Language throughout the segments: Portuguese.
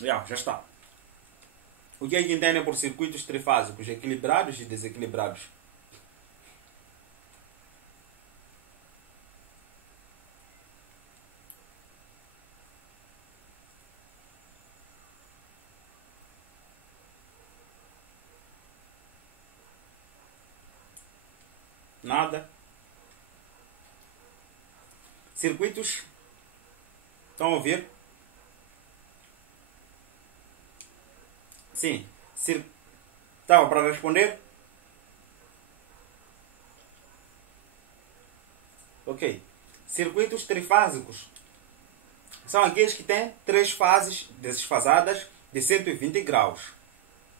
Já está. O que é que entendem por circuitos trifásicos? Equilibrados e desequilibrados. Nada. Circuitos. Estão a ouvir? Sim. Estava para responder? Ok. Circuitos trifásicos são aqueles que têm três fases desfasadas de 120 graus.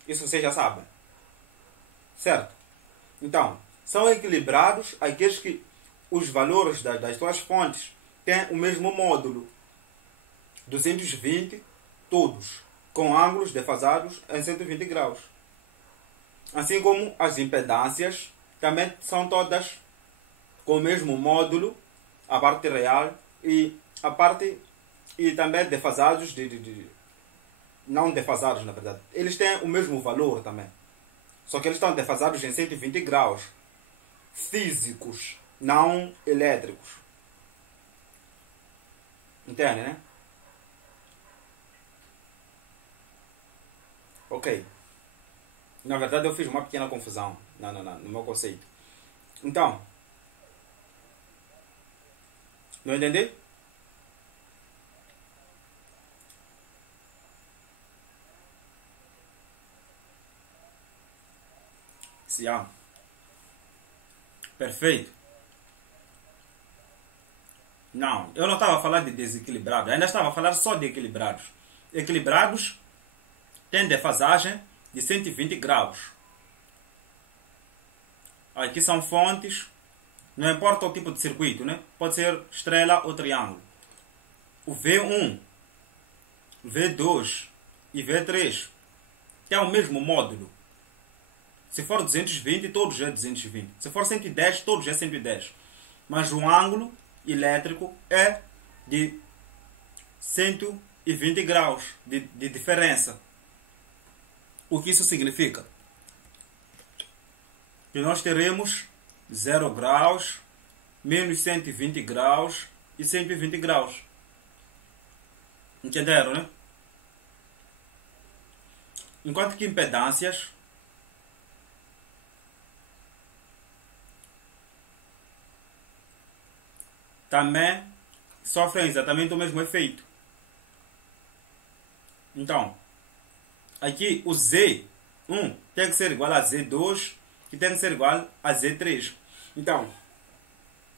Isso vocês já sabem. Certo? Então, são equilibrados aqueles que os valores das suas fontes têm o mesmo módulo. 220, todos, com ângulos defasados em 120 graus. Assim como as impedâncias também são todas com o mesmo módulo, a parte real e a parte e também defasados não defasados, na verdade. Eles têm o mesmo valor também. Só que eles estão defasados em 120 graus. Físicos, não elétricos. Entende, né? Ok. Na verdade eu fiz uma pequena confusão no meu conceito. Então, não entendi? Sim. Perfeito. Não, eu não estava a falar de desequilibrados. Ainda estava a falar só de equilibrados. Equilibrados têm defasagem de 120 graus. Aqui são fontes. Não importa o tipo de circuito, né? Pode ser estrela ou triângulo. O V1, V2 e V3 têm o mesmo módulo. Se for 220, todos é 220. Se for 110, todos é 110. Mas o ângulo elétrico é de 120 graus de diferença. O que isso significa? Que nós teremos 0 graus, menos 120 graus e 120 graus. Entenderam, né? Enquanto que impedâncias também sofrem exatamente o mesmo efeito. Então, aqui o Z1 tem que ser igual a Z2, que tem que ser igual a Z3. Então,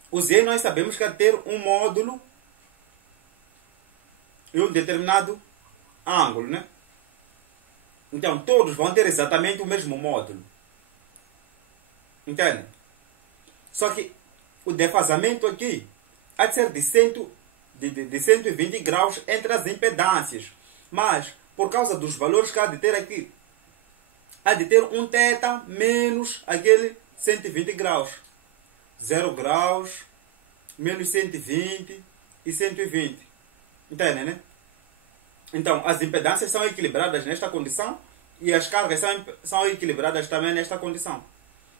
o Z nós sabemos que vai ter um módulo e um determinado ângulo, né? Então, todos vão ter exatamente o mesmo módulo. Entende? Só que o defasamento aqui há de ser de 120 graus entre as impedâncias. Mas, por causa dos valores que há de ter aqui, há de ter um θ menos aquele 120 graus. 0 graus, menos 120 e 120. Entendem, né? Então, as impedâncias são equilibradas nesta condição e as cargas são equilibradas também nesta condição.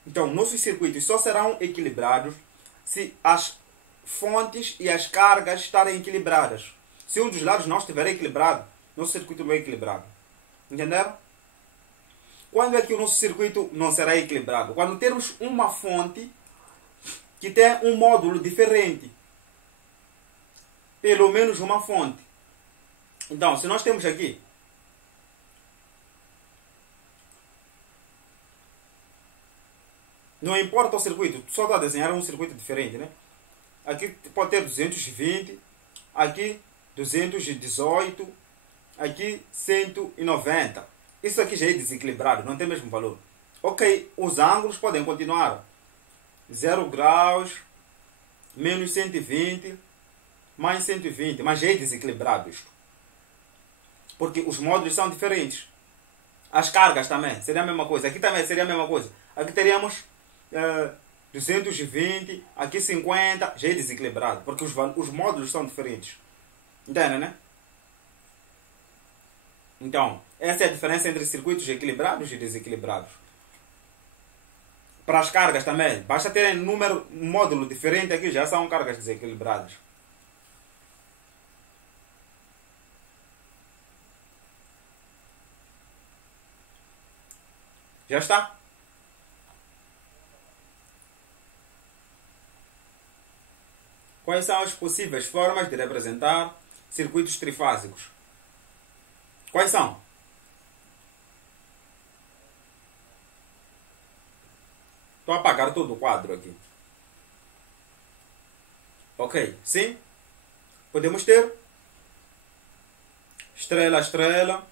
Então, nossos circuitos só serão equilibrados se as fontes e as cargas estarem equilibradas. Se um dos lados não estiver equilibrado, nosso circuito não é equilibrado. Entenderam? Quando é que o nosso circuito não será equilibrado? Quando temos uma fonte que tem um módulo diferente. Pelo menos uma fonte. Então, se nós temos aqui não importa o circuito, só está a desenhar um circuito diferente, né? Aqui pode ter 220, aqui 218, aqui 190. Isso aqui já é desequilibrado, não tem o mesmo valor. Ok, os ângulos podem continuar. 0 graus, menos 120, mais 120, mas já é desequilibrado isto. Porque os módulos são diferentes. As cargas também, seria a mesma coisa. Aqui também seria a mesma coisa. Aqui teríamos 220, aqui 50, já é desequilibrado. Porque os módulos são diferentes. Entendem, né? Então, essa é a diferença entre circuitos equilibrados e desequilibrados. Para as cargas também, basta ter um módulo diferente aqui, já são cargas desequilibradas. Já está? Quais são as possíveis formas de representar circuitos trifásicos? Quais são? Estou a apagar todo o quadro aqui. Ok, sim? Podemos ter estrela, estrela.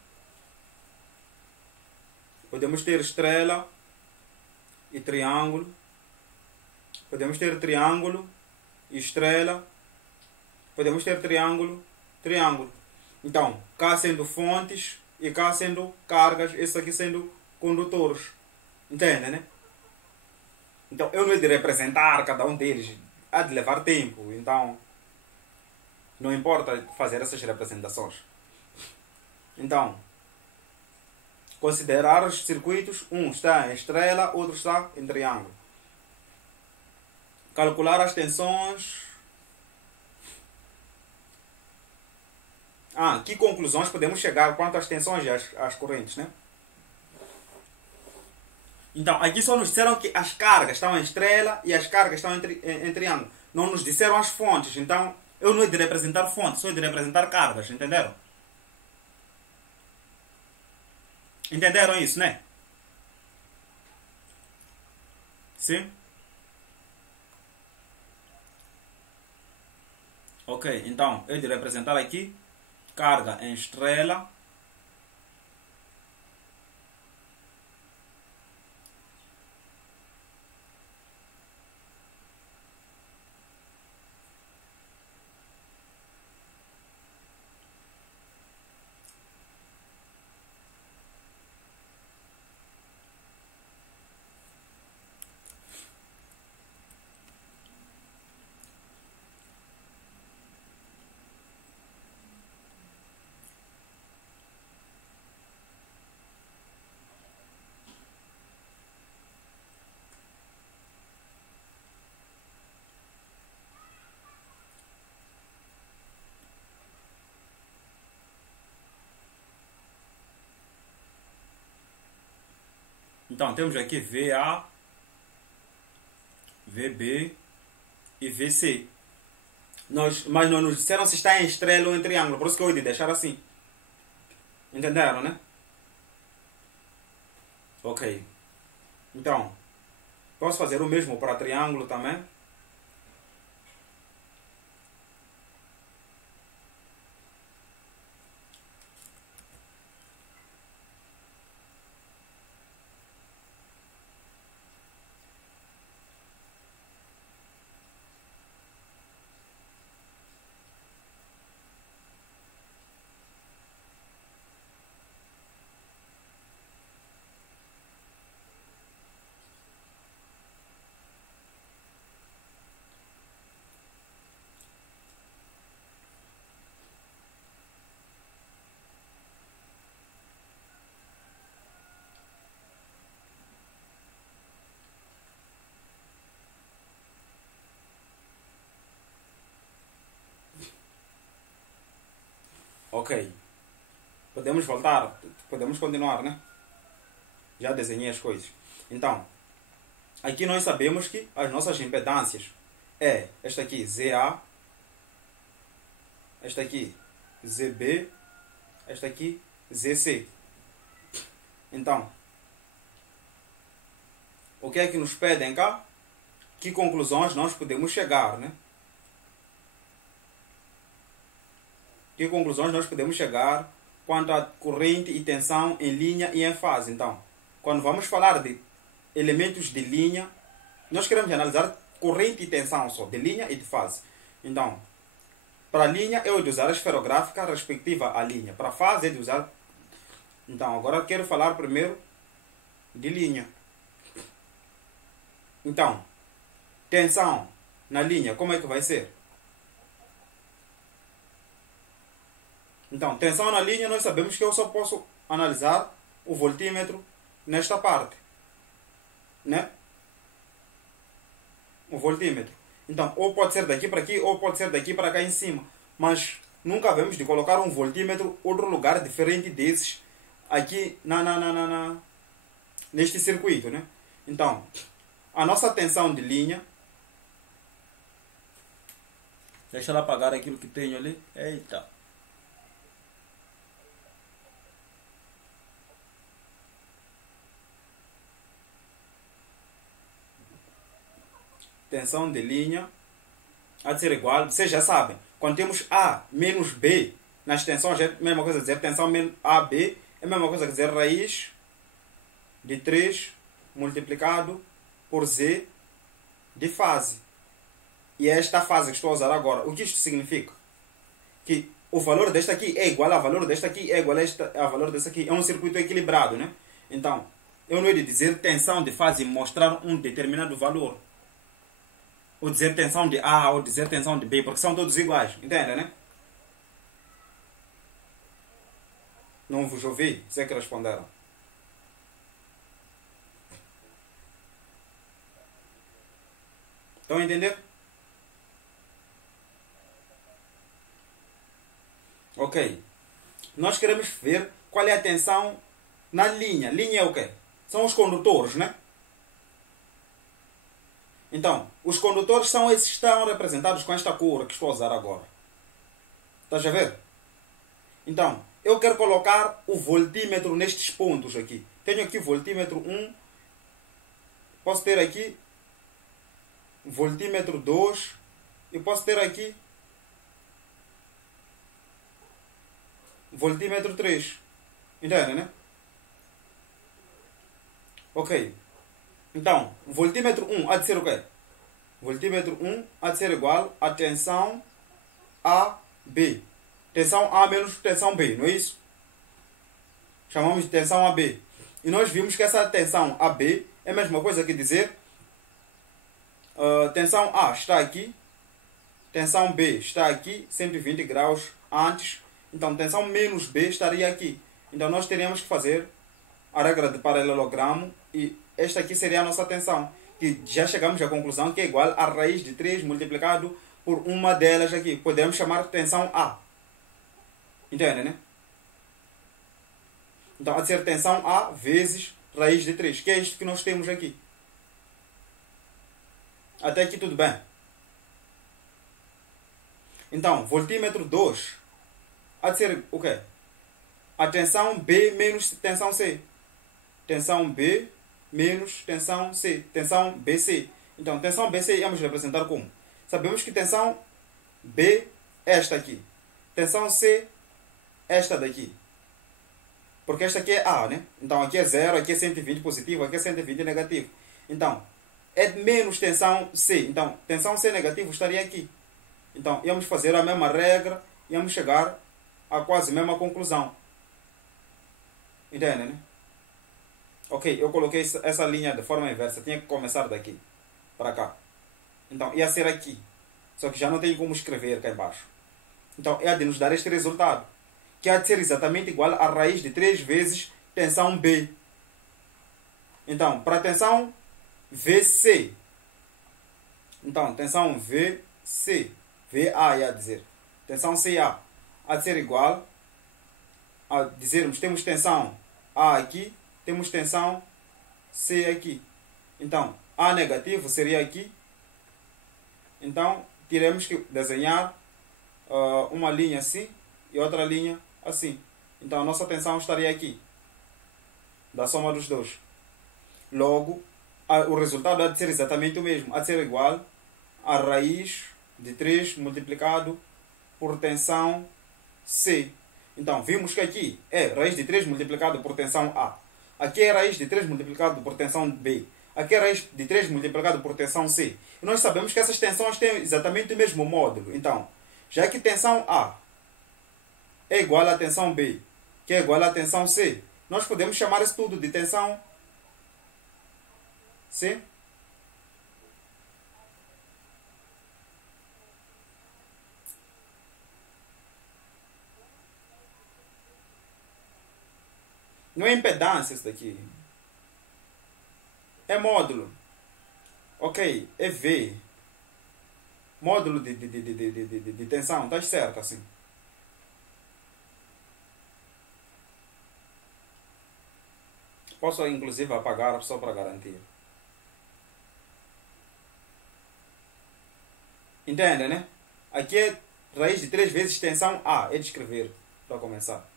Podemos ter estrela e triângulo. Podemos ter triângulo e estrela. Podemos ter triângulo, triângulo. Então, cá sendo fontes e cá sendo cargas, esses aqui sendo condutores. Entende, né? Então, eu não hei de representar cada um deles. Há de levar tempo. Então, não importa fazer essas representações. Então, considerar os circuitos. Um está em estrela, outro está em triângulo. Calcular as tensões. Que conclusões podemos chegar quanto às tensões e às correntes, né? Então, aqui só nos disseram que as cargas estão em estrela e as cargas estão em triângulo. Não nos disseram as fontes. Então, eu não hei de representar fontes, só hei de representar cargas. Entenderam? Entenderam isso, né? Sim? Ok, então, eu hei de representar aqui carga em estrela. Então, temos aqui VA, VB e VC. Mas não nos disseram se está em estrela ou em triângulo. Por isso que eu hei de deixar assim. Entenderam, né? Ok. Então, posso fazer o mesmo para triângulo também? Ok. Podemos voltar. Podemos continuar, né? Já desenhei as coisas. Então, aqui nós sabemos que as nossas impedâncias é esta aqui ZA, esta aqui ZB, esta aqui ZC. Então, o que é que nos pedem cá? Que conclusões nós podemos chegar, né? Que conclusões nós podemos chegar quanto à corrente e tensão em linha e em fase. Então, quando vamos falar de elementos de linha, nós queremos analisar corrente e tensão só, de linha e de fase. Então, para a linha, eu de usar a esferográfica respectiva à linha. Para a fase, é de usar... Então, agora quero falar primeiro de linha. Então, tensão na linha, como é que vai ser? Então, tensão na linha, nós sabemos que eu só posso analisar o voltímetro nesta parte, né? O voltímetro. Então, ou pode ser daqui para aqui, ou pode ser daqui para cá em cima. Mas nunca vemos de colocar um voltímetro outro lugar diferente desses aqui neste circuito, né? Então, a nossa tensão de linha, deixa ela apagar aquilo que tenho ali. Eita. Tensão de linha há de ser igual, vocês já sabem, quando temos A menos B nas tensões, é a mesma coisa dizer tensão AB, é a mesma coisa dizer raiz de 3 multiplicado por Z de fase. E é esta fase que estou a usar agora. O que isto significa? Que o valor desta aqui é igual ao valor desta aqui, é igual ao valor desta aqui. É um circuito equilibrado, né? Então, eu não ia dizer tensão de fase e mostrar um determinado valor. Ou dizer tensão de A, ou dizer tensão de B, porque são todos iguais. Entende, né? Não vos ouvi? Sei que responderam. Estão a entender? Ok. Nós queremos ver qual é a tensão na linha. Linha é o quê? São os condutores, né? Então, os condutores são esses que estão representados com esta cor que estou a usar agora. Estás a ver? Então, eu quero colocar o voltímetro nestes pontos aqui. Tenho aqui voltímetro 1. Posso ter aqui voltímetro 2. E posso ter aqui voltímetro 3. Entende, né? Ok. Então, voltímetro 1 há de ser o quê? Voltímetro 1 há de ser igual a tensão AB. Tensão A menos tensão B, não é isso? Chamamos de tensão AB. E nós vimos que essa tensão AB é a mesma coisa que dizer tensão A está aqui, tensão B está aqui, 120 graus antes. Então, tensão menos B estaria aqui. Então, nós teríamos que fazer a regra de paralelogramo e esta aqui seria a nossa tensão. Que já chegamos à conclusão que é igual a raiz de 3 multiplicado por uma delas aqui. Podemos chamar de tensão A. Entende, né? Então, há de ser tensão A vezes raiz de 3, que é isto que nós temos aqui. Até aqui tudo bem. Então, voltímetro 2 há de ser o quê? A tensão B menos tensão C. Tensão B menos tensão C. Tensão BC. Então, tensão BC vamos representar como? Sabemos que tensão B é esta aqui. Tensão C esta daqui. Porque esta aqui é A, né? Então, aqui é 0, aqui é 120 positivo, aqui é 120 negativo. Então, é menos tensão C. Então, tensão C negativo estaria aqui. Então, íamos fazer a mesma regra, íamos chegar a quase a mesma conclusão. Entende, né? Ok, eu coloquei essa linha de forma inversa. Tinha que começar daqui para cá. Então, ia ser aqui. Só que já não tem como escrever cá embaixo. Então, é de nos dar este resultado. Que há de ser exatamente igual a raiz de 3 vezes tensão B. Então, para a tensão VC. Então, tensão VC. VA, ia dizer. Tensão CA. Há de ser igual a dizermos temos tensão A aqui, temos tensão C aqui. Então, A negativo seria aqui. Então, teremos que desenhar uma linha assim e outra linha assim. Então, a nossa tensão estaria aqui, da soma dos dois. Logo, o resultado há de ser exatamente o mesmo. Há de ser igual a raiz de 3 multiplicado por tensão C. Então, vimos que aqui é raiz de 3 multiplicado por tensão A. Aqui é raiz de 3 multiplicado por tensão B. Aqui é raiz de 3 multiplicado por tensão C. E nós sabemos que essas tensões têm exatamente o mesmo módulo. Então, já que tensão A é igual a tensão B, que é igual a tensão C, nós podemos chamar isso tudo de tensão C. Não é impedância isso daqui. É módulo. Ok, é V. Módulo de tensão. Está certo assim. Posso inclusive apagar só para garantir. Entende, né? Aqui é raiz de 3 vezes tensão A. É de escrever para começar.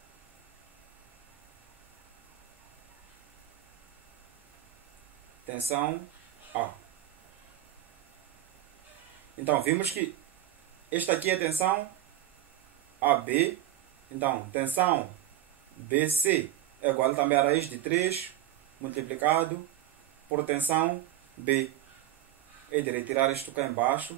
Tensão A. Então, vimos que esta aqui é tensão AB. Então, tensão BC é igual também a raiz de 3 multiplicado por tensão B. É de retirar isto cá embaixo.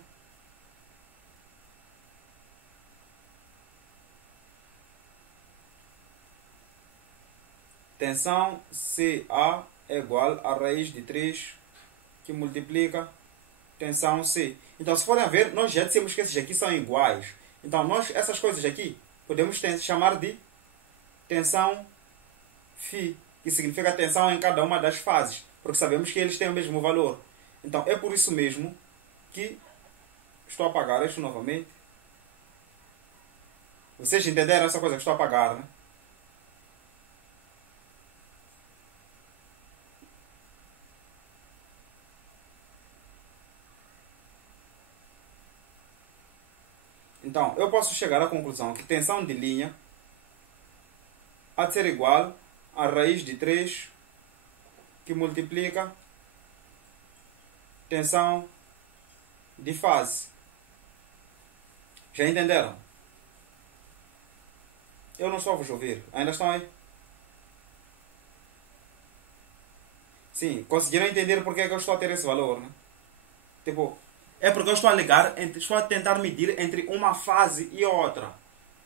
Tensão CA é igual a raiz de 3 que multiplica tensão C. Então, se forem a ver, nós já dissemos que esses aqui são iguais. Então, nós, essas coisas aqui, podemos chamar de tensão φ, que significa tensão em cada uma das fases, porque sabemos que eles têm o mesmo valor. Então, é por isso mesmo que estou a apagar isto novamente. Vocês entenderam essa coisa que estou a apagar, né? Então, eu posso chegar à conclusão que tensão de linha há de ser igual a raiz de 3 que multiplica tensão de fase. Já entenderam? Eu não estou a vos ouvir. Ainda estão aí? Sim, conseguiram entender porque é que eu estou a ter esse valor, né? Tipo, é porque eu estou a ligar, estou a tentar medir entre uma fase e outra.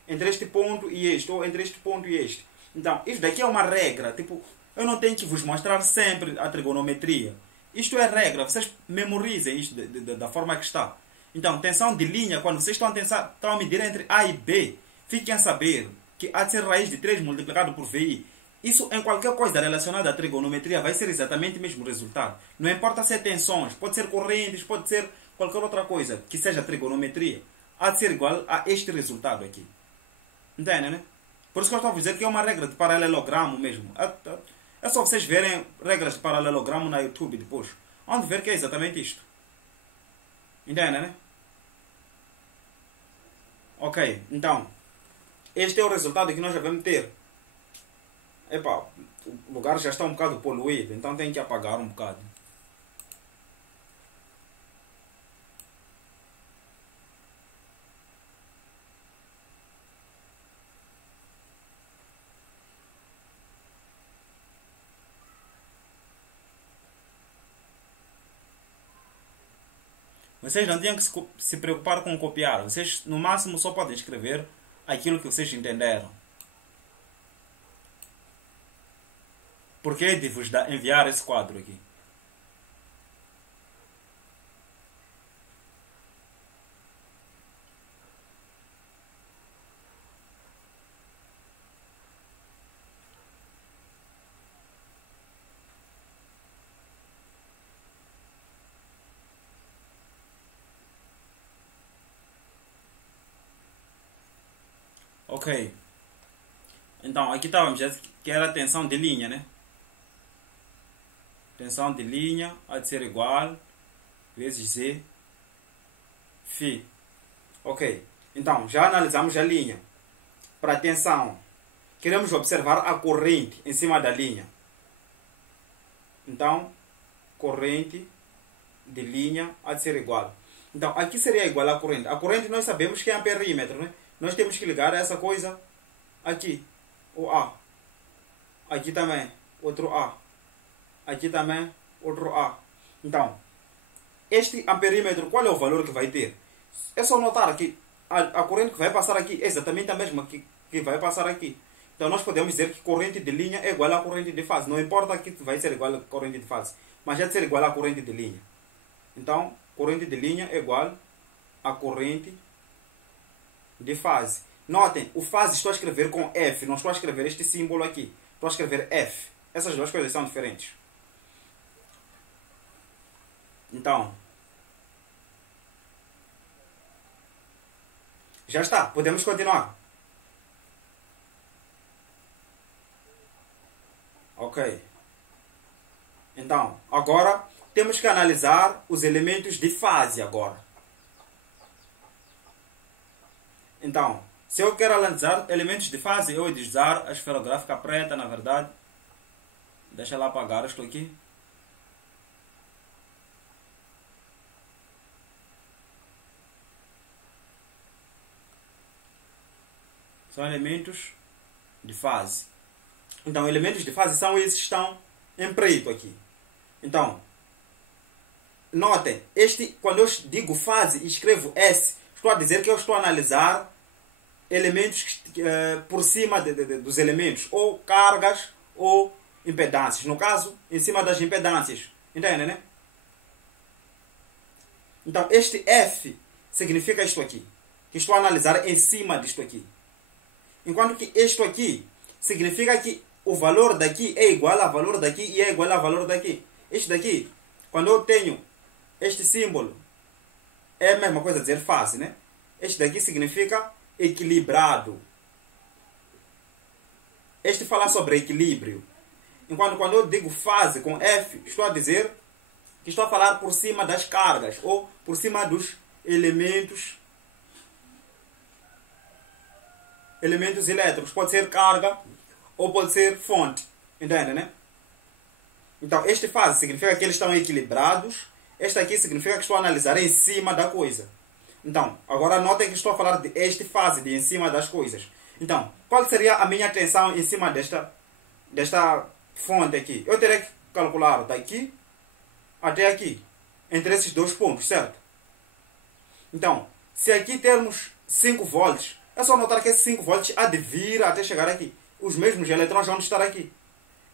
Entre este ponto e este, ou entre este ponto e este. Então, isto daqui é uma regra. Tipo, eu não tenho que vos mostrar sempre a trigonometria. Isto é regra. Vocês memorizem isto da forma que está. Então, tensão de linha, quando vocês estão a medir entre A e B, fiquem a saber que há de ser raiz de 3 multiplicado por VI. Isso em qualquer coisa relacionada à trigonometria vai ser exatamente o mesmo resultado. Não importa se é tensões, pode ser correntes, pode ser qualquer outra coisa que seja trigonometria. Há de ser igual a este resultado aqui. Entendem, né? Por isso que eu estou a dizer que é uma regra de paralelogramo mesmo. É só vocês verem regras de paralelogramo na YouTube depois. Onde ver que é exatamente isto. Entendem, né? Ok, então. Este é o resultado que nós devemos ter. Epá, o lugar já está um bocado poluído, então tem que apagar um bocado. Vocês não tinham que se preocupar com copiar. Vocês, no máximo, só podem escrever aquilo que vocês entenderam. Por que de vos enviar esse quadro aqui? Ok. Então, aqui estávamos, que era a tensão de linha, né? Tensão de linha há de ser igual vezes Z φ. Ok. Então, já analisamos a linha. Para a tensão, queremos observar a corrente em cima da linha. Então, corrente de linha há de ser igual. Então, aqui seria igual à corrente. A corrente nós sabemos que é amperímetro, né? Nós temos que ligar essa coisa aqui. O A. Aqui também. Outro A. Aqui também. Outro A. Então, este amperímetro, qual é o valor que vai ter? É só notar que a corrente que vai passar aqui é exatamente a mesma que vai passar aqui. Então, nós podemos dizer que corrente de linha é igual à corrente de fase. Não importa que vai ser igual à corrente de fase, mas já de ser igual à corrente de linha. Então, corrente de linha é igual à corrente de fase. Notem, o fase estou a escrever com F, não estou a escrever este símbolo aqui. Estou a escrever F. Essas duas coisas são diferentes. Então, já está, podemos continuar. Ok. Então, agora temos que analisar os elementos de fase agora. Então, se eu quero analisar elementos de fase, eu vou usar a esferográfica preta, na verdade. Deixa ela apagar isto aqui. São elementos de fase. Então, elementos de fase são esses que estão em preto aqui. Então, notem, quando eu digo fase e escrevo S, estou a dizer que eu estou a analisar elementos por cima dos elementos, ou cargas ou impedâncias. No caso, em cima das impedâncias. Entende, né? Então, este F significa isto aqui, que estou a analisar em cima disto aqui. Enquanto que isto aqui significa que o valor daqui é igual ao valor daqui e é igual ao valor daqui. Este daqui, quando eu tenho este símbolo, é a mesma coisa dizer fase, né? Este daqui significa equilibrado. Este fala sobre equilíbrio. Enquanto quando eu digo fase com F, estou a dizer que estou a falar por cima das cargas ou por cima dos elementos elétricos. Pode ser carga ou pode ser fonte. Entende, né? Então, este fase significa que eles estão equilibrados. Este aqui significa que estou a analisar em cima da coisa. Então, agora notem que estou a falar de este fase, de em cima das coisas. Então, qual seria a minha tensão em cima desta fonte aqui? Eu teria que calcular daqui até aqui, entre esses dois pontos, certo? Então, se aqui termos 5 volts, é só notar que esses 5 volts há de vir até chegar aqui. Os mesmos eletrões vão estar aqui.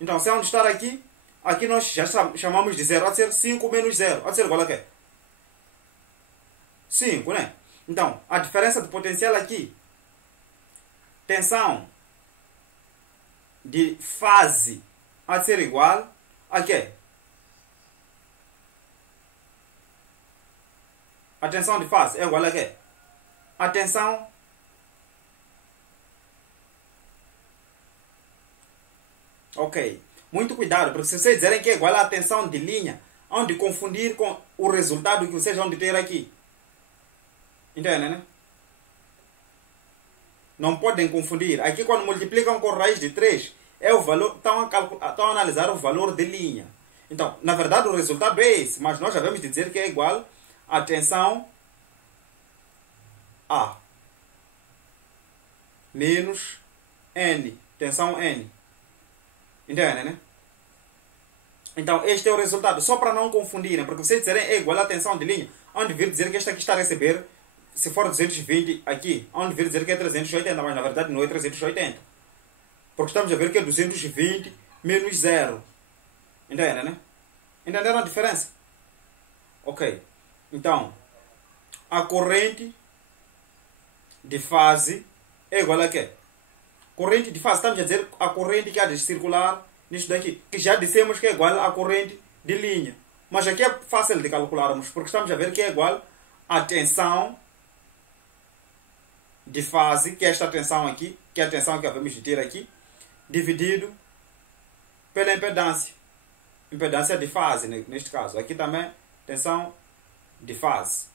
Então, se há de estar aqui, aqui nós já chamamos de zero. Há de ser 5 menos 0. Há de ser igual a quê? 5, né? Então, a diferença de potencial aqui, tensão de fase, há de ser igual a quê? A tensão de fase é igual a quê? A tensão ok. Muito cuidado, porque se vocês dizerem que é igual à tensão de linha, hão de confundir com o resultado que vocês vão de ter aqui. Entendem, né? Não podem confundir. Aqui quando multiplicam com raiz de 3, é o valor, estão a analisar o valor de linha. Então, na verdade o resultado é esse, mas nós já vamos dizer que é igual à tensão A menos N, tensão N. Entendem, né? Então, este é o resultado. Só para não confundirem, porque vocês dizerem é igual à tensão de linha, hão de vir dizer que este aqui está a receber, se for 220 aqui, hão de vir dizer que é 380, mas na verdade não é 380. Porque estamos a ver que é 220 menos 0. Entendem, né? Entenderam a diferença? Ok. Então, a corrente de fase é igual a quê? Corrente de fase, estamos a dizer a corrente que há de circular nisto daqui, que já dissemos que é igual à corrente de linha. Mas aqui é fácil de calcularmos, porque estamos a ver que é igual à tensão de fase, que é esta tensão aqui, que é a tensão que vamos ter aqui, dividido pela impedância. Impedância de fase, neste caso. Aqui também, tensão de fase.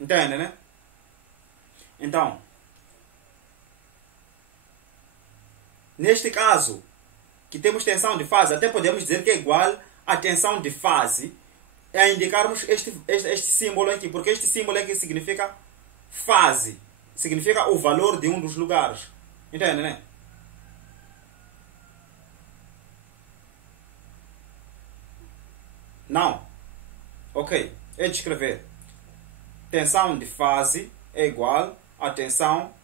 Entende, né? Então, neste caso, que temos tensão de fase, até podemos dizer que é igual à tensão de fase, a indicarmos este símbolo aqui, porque este símbolo aqui significa fase, significa o valor de um dos lugares. Entende, né? Não. Ok. É de escrever. Tensão de fase é igual a tensão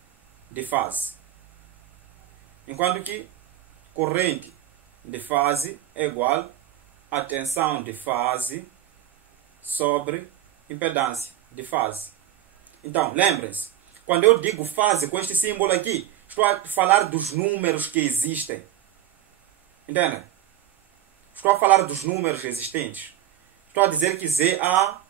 de fase. Enquanto que corrente de fase é igual a tensão de fase sobre impedância de fase. Então, lembrem-se, Quando eu digo fase com este símbolo aqui, estou a falar dos números que existem. Entende? Estou a falar dos números existentes. Estou a dizer que ZA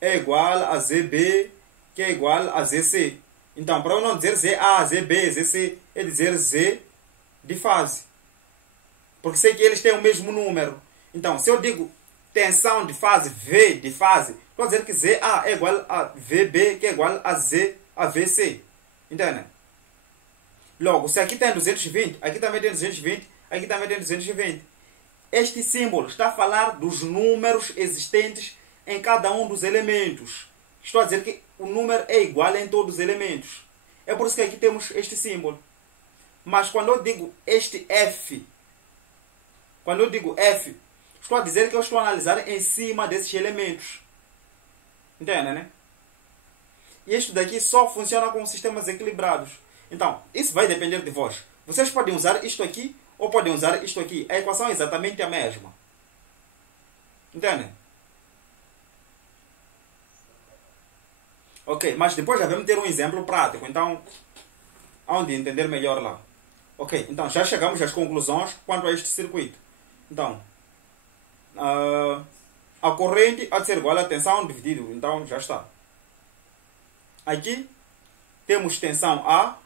é igual a ZB, que é igual a ZC. Então, para eu não dizer ZA, ZB, ZC, é dizer Z de fase. Porque sei que eles têm o mesmo número. Então, se eu digo tensão de fase, V de fase, estou a dizer que ZA é igual a VB, que é igual a Z, a VC. Entende? Logo, se aqui tem 220, aqui também tem 220, aqui também tem 220. Este símbolo está a falar dos números existentes em cada um dos elementos. Estou a dizer que o número é igual em todos os elementos. É por isso que aqui temos este símbolo. Mas quando eu digo este F, quando eu digo F, estou a dizer que eu estou a analisar em cima desses elementos. Entende, né? E isto daqui só funciona com sistemas equilibrados. Então, isso vai depender de vós. Vocês podem usar isto aqui ou podem usar isto aqui. A equação é exatamente a mesma. Entende? Ok, mas depois já vamos ter um exemplo prático. Então, onde entender melhor lá. Ok, então já chegamos às conclusões quanto a este circuito. Então, a corrente há de ser igual a tensão dividido. Então, já está. Aqui temos tensão A.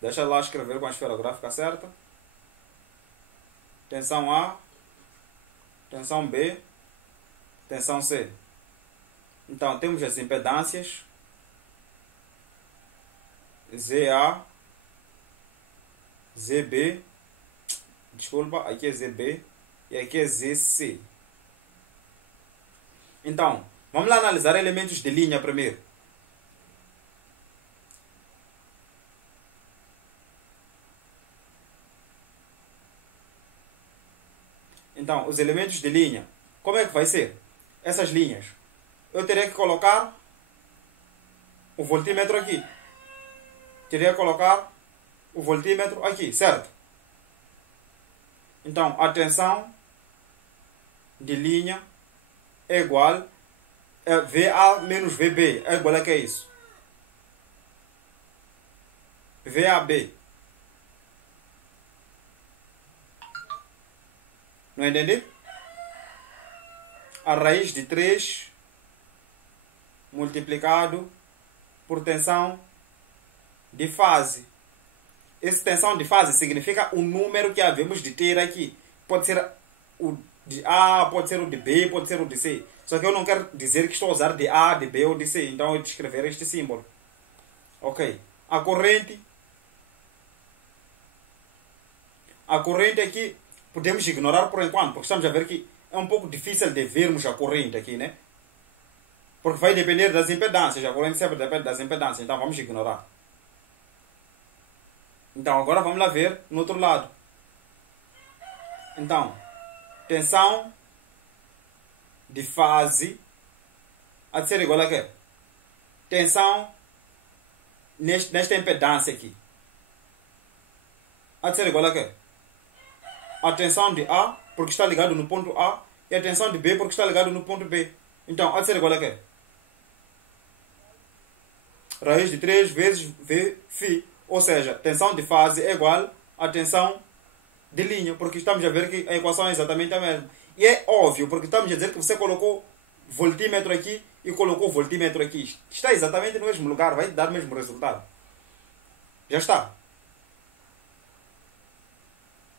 Deixa lá escrever com a esferográfica certa. Tensão A. Tensão B. Tensão C. Então, temos as impedâncias ZA, ZB, desculpa, aqui é ZB e aqui é ZC. Então, vamos lá analisar elementos de linha primeiro. Então, os elementos de linha, como é que vai ser? Essas linhas. Eu teria que colocar o voltímetro aqui. Teria que colocar o voltímetro aqui, certo? Então, a tensão de linha é igual a VA menos VB. É igual a que é isso? VAB. Não entendi? A raiz de 3 multiplicado por tensão de fase. Essa tensão de fase significa o número que havemos de ter aqui. Pode ser o de A, pode ser o de B, pode ser o de C. Só que eu não quero dizer que estou a usar de A, de B ou de C. Então eu vou escrever este símbolo. Ok. A corrente aqui podemos ignorar por enquanto, porque estamos a ver que é um pouco difícil de vermos a corrente aqui, né? Porque vai depender das impedâncias. A corrente sempre depende das impedâncias. Então vamos ignorar. Então agora vamos lá ver no outro lado. Então, tensão de fase há de ser igual a quê? Tensão nesta impedância aqui. Há de ser igual a quê? A tensão de A, porque está ligado no ponto A, e a tensão de B, porque está ligado no ponto B. Então, há de ser igual a quê? Raiz de 3 vezes Vφ. Ou seja, tensão de fase é igual a tensão de linha, porque estamos a ver que a equação é exatamente a mesma. E é óbvio, porque estamos a dizer que você colocou voltímetro aqui e colocou voltímetro aqui. Está exatamente no mesmo lugar, vai dar o mesmo resultado. Já está.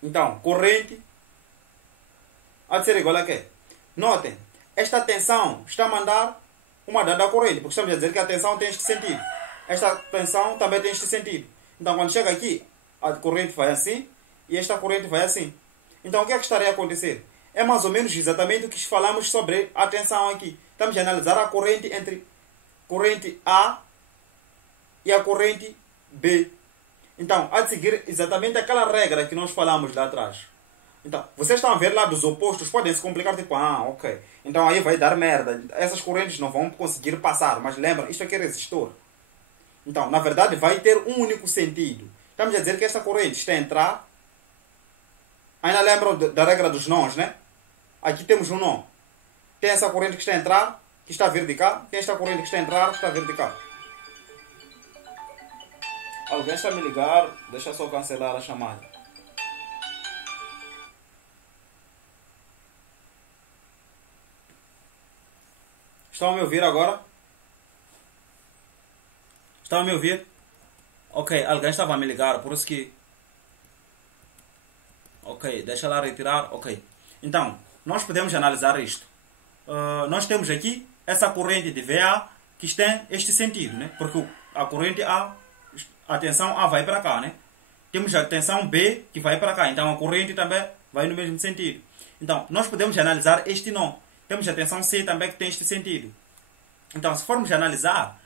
Então, corrente há de ser igual a quê? Notem, esta tensão está a mandar uma dada corrente, porque estamos a dizer que a tensão tem este sentido. Esta tensão também tem este sentido. Então, quando chega aqui, a corrente vai assim e esta corrente vai assim. Então, o que é que estaria a acontecer? É mais ou menos exatamente o que falamos sobre a tensão aqui. Estamos a analisar a corrente entre corrente A e a corrente B. Então, há de seguir exatamente aquela regra que nós falamos lá atrás. Então, vocês estão a ver lá dos opostos, podem se complicar, tipo, ok. Então aí vai dar merda. Essas correntes não vão conseguir passar. Mas lembra, isto aqui é resistor. Então, na verdade, vai ter um único sentido. Estamos a dizer que esta corrente está a entrar. Ainda lembram da regra dos nós, né? Aqui temos um nó. Tem essa corrente que está a entrar, que está a vir de cá. Tem esta corrente que está a entrar, que está a vir de cá. Alguém está a me ligar, deixa só cancelar a chamada. Estão a me ouvir agora? Estão a me ouvir? Ok, alguém estava a me ligar, por isso que... Ok, deixa lá retirar. Ok. Então, nós podemos analisar isto. Nós temos aqui essa corrente de VA que tem este sentido, né? Porque a corrente a tensão A vai para cá, né? Temos a tensão B que vai para cá, então a corrente também vai no mesmo sentido. Então, nós podemos analisar este nó. Temos a tensão C também que tem este sentido. Então, se formos analisar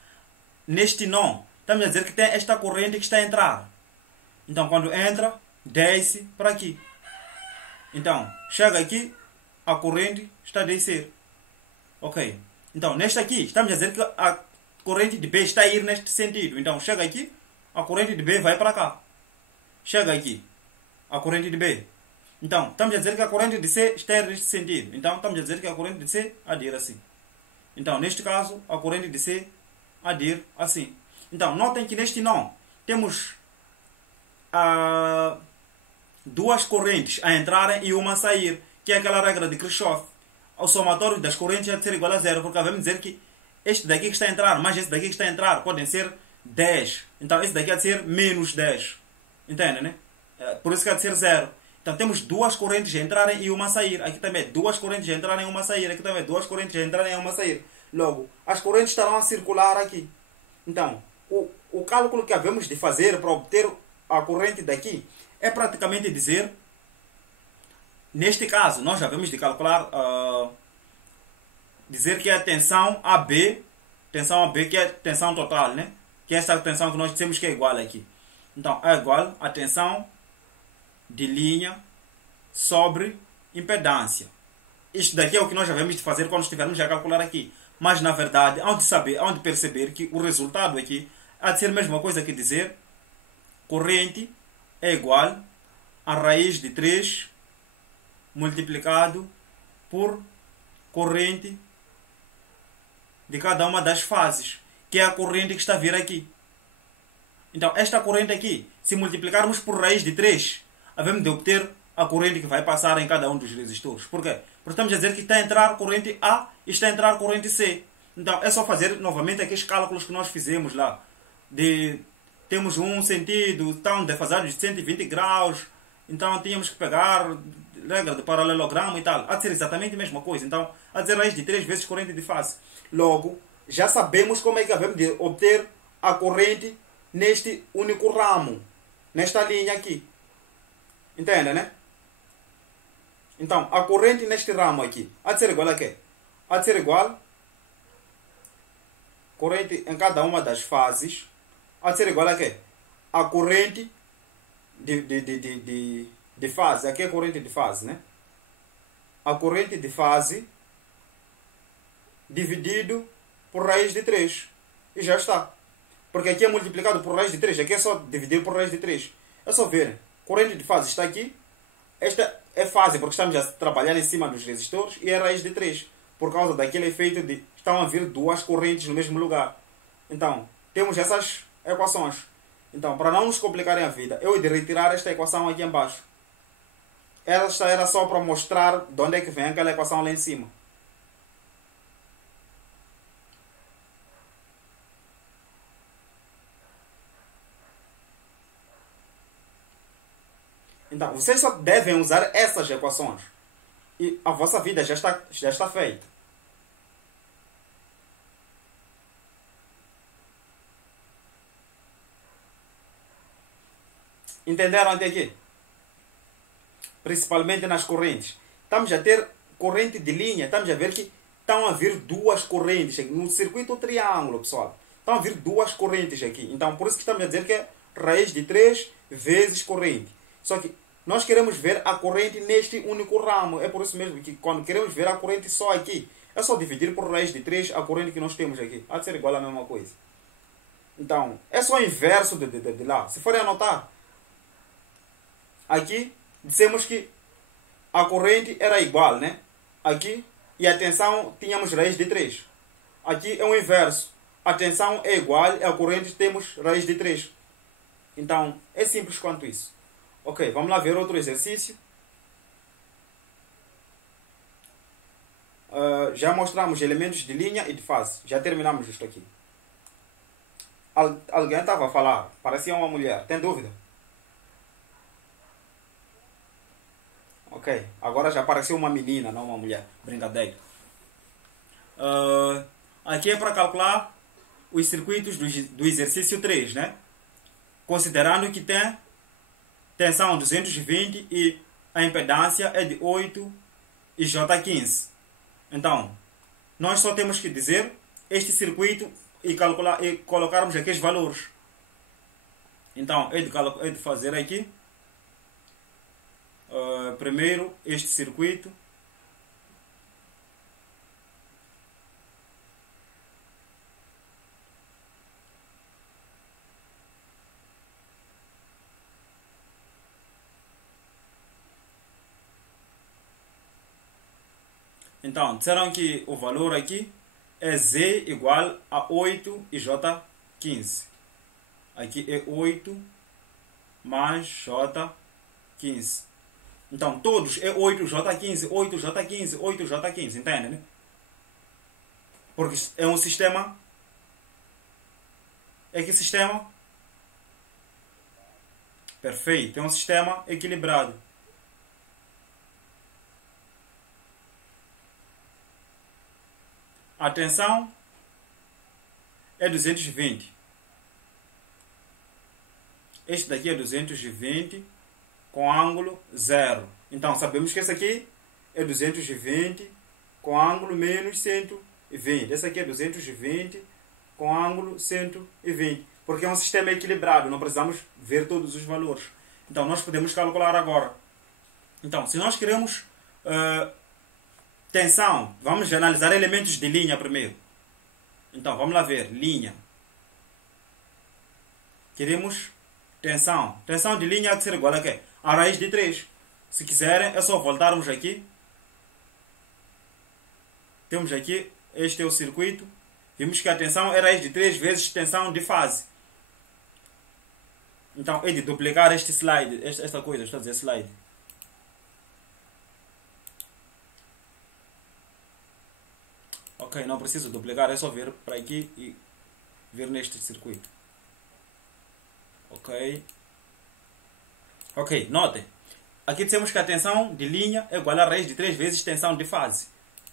neste nó, estamos a dizer que tem esta corrente que está a entrar. Então, quando entra, desce para aqui. Então, chega aqui, a corrente está a descer. Ok. Então, neste aqui, estamos a dizer que a corrente de B está a ir neste sentido. Então, chega aqui, a corrente de B vai para cá. Chega aqui, a corrente de B. Então, estamos a dizer que a corrente de C está a ir neste sentido. Então, estamos a dizer que a corrente de C há de ir assim. Então, neste caso, a corrente de C há de ir assim. Então, notem que neste nó temos duas correntes a entrarem e uma a sair, que é aquela regra de Kirchhoff. O somatório das correntes é de ser igual a zero, porque vamos dizer que este daqui que está a entrar mais este daqui que está a entrar podem ser 10. Então, esse daqui há de ser menos 10. Entende, né? Por isso que há de ser zero. Então, temos duas correntes a entrarem e uma a sair. Aqui também duas correntes a entrarem e uma a sair. Aqui também duas correntes a entrarem e uma a sair. Logo, as correntes estarão a circular aqui. Então, o cálculo que havemos de fazer para obter a corrente daqui é praticamente dizer, neste caso, nós já havemos de calcular, dizer que é a tensão AB que é a tensão total, né? Que é essa tensão que nós dissemos que é igual aqui. Então, é igual a tensão de linha sobre impedância. Isto daqui é o que nós já havemos de fazer quando estivermos a calcular aqui. Mas, na verdade, há de perceber que o resultado aqui há de ser a mesma coisa que dizer corrente é igual a raiz de 3 multiplicado por corrente de cada uma das fases, que é a corrente que está a vir aqui. Então, esta corrente aqui, se multiplicarmos por raiz de 3, havemos de obter a corrente que vai passar em cada um dos resistores. Por quê? Porque estamos a dizer que está a entrar corrente A e está a entrar corrente C. Então, é só fazer novamente aqueles cálculos que nós fizemos lá. Temos um sentido, estão defasados de 120 graus, então tínhamos que pegar regra de paralelogramo e tal. Há de ser exatamente a mesma coisa. Então, há de ser raiz de 3 vezes corrente de fase. Logo, já sabemos como é que havemos de obter a corrente neste único ramo, nesta linha aqui. Entende, né? Então, a corrente neste ramo aqui há de ser igual a quê? Há de ser igual corrente em cada uma das fases há de ser igual a quê? A corrente de fase. Aqui é a corrente de fase, né? A corrente de fase dividido por raiz de 3. E já está. Porque aqui é multiplicado por raiz de 3. Aqui é só dividir por raiz de 3. É só ver. Corrente de fase está aqui. Esta é fase porque estamos a trabalhar em cima dos resistores. E é raiz de 3. Por causa daquele efeito de estão a vir duas correntes no mesmo lugar. Então, temos essas equações. Então, para não nos complicarem a vida, eu hei de retirar esta equação aqui embaixo. Esta era só para mostrar de onde é que vem aquela equação lá em cima. Então, vocês só devem usar essas equações. E a vossa vida já está feita. Entenderam até aqui? Principalmente nas correntes. Estamos a ter corrente de linha. Estamos a ver que estão a vir duas correntes. No circuito triângulo, pessoal. Estão a vir duas correntes aqui. Então, por isso que estamos a dizer que é raiz de 3 vezes corrente. Só que nós queremos ver a corrente neste único ramo. É por isso mesmo que quando queremos ver a corrente só aqui, é só dividir por raiz de 3 a corrente que nós temos aqui. Há de ser igual à mesma coisa. Então, é só o inverso de lá. Se forem anotar, aqui dissemos que a corrente era igual, né? Aqui, e a tensão tínhamos raiz de 3. Aqui é o inverso. A tensão é igual e a corrente temos raiz de 3. Então, é simples quanto isso. Ok, vamos lá ver outro exercício. Já mostramos elementos de linha e de fase. Já terminamos isto aqui. Alguém estava a falar. Parecia uma mulher. Tem dúvida? Ok. Agora já pareceu uma menina, não uma mulher. Brincadeira. Aqui é para calcular os circuitos do exercício 3, né? Considerando que tem tensão 220 e a impedância é de 8 e J15. Então, nós só temos que dizer este circuito e calcular e colocarmos aqui os valores. Então, é de fazer aqui primeiro este circuito. Então, disseram que o valor aqui é Z igual a 8 e J15. Aqui é 8 mais J15. Então, todos é 8J15, 8J15, 8J15. Entende, né? Porque é um sistema... É que sistema? Perfeito. É um sistema equilibrado. A tensão é 220. Este daqui é 220 com ângulo 0. Então, sabemos que esse aqui é 220 com ângulo menos 120. Esse aqui é 220 com ângulo 120. Porque é um sistema equilibrado. Não precisamos ver todos os valores. Então, nós podemos calcular agora. Então, se nós queremos... tensão, vamos analisar elementos de linha primeiro. Então, vamos lá ver. Linha. Queremos tensão. Tensão de linha há de ser igual a quê? A raiz de 3. Se quiserem, é só voltarmos aqui. Temos aqui, este é o circuito. Vimos que a tensão é raiz de 3 vezes tensão de fase. Então, é de duplicar este slide. Esta coisa, estou a dizer slide. Ok, não preciso duplicar, é só vir para aqui e vir neste circuito. Ok. Ok, notem. Aqui dissemos que a tensão de linha é igual a raiz de 3 vezes tensão de fase.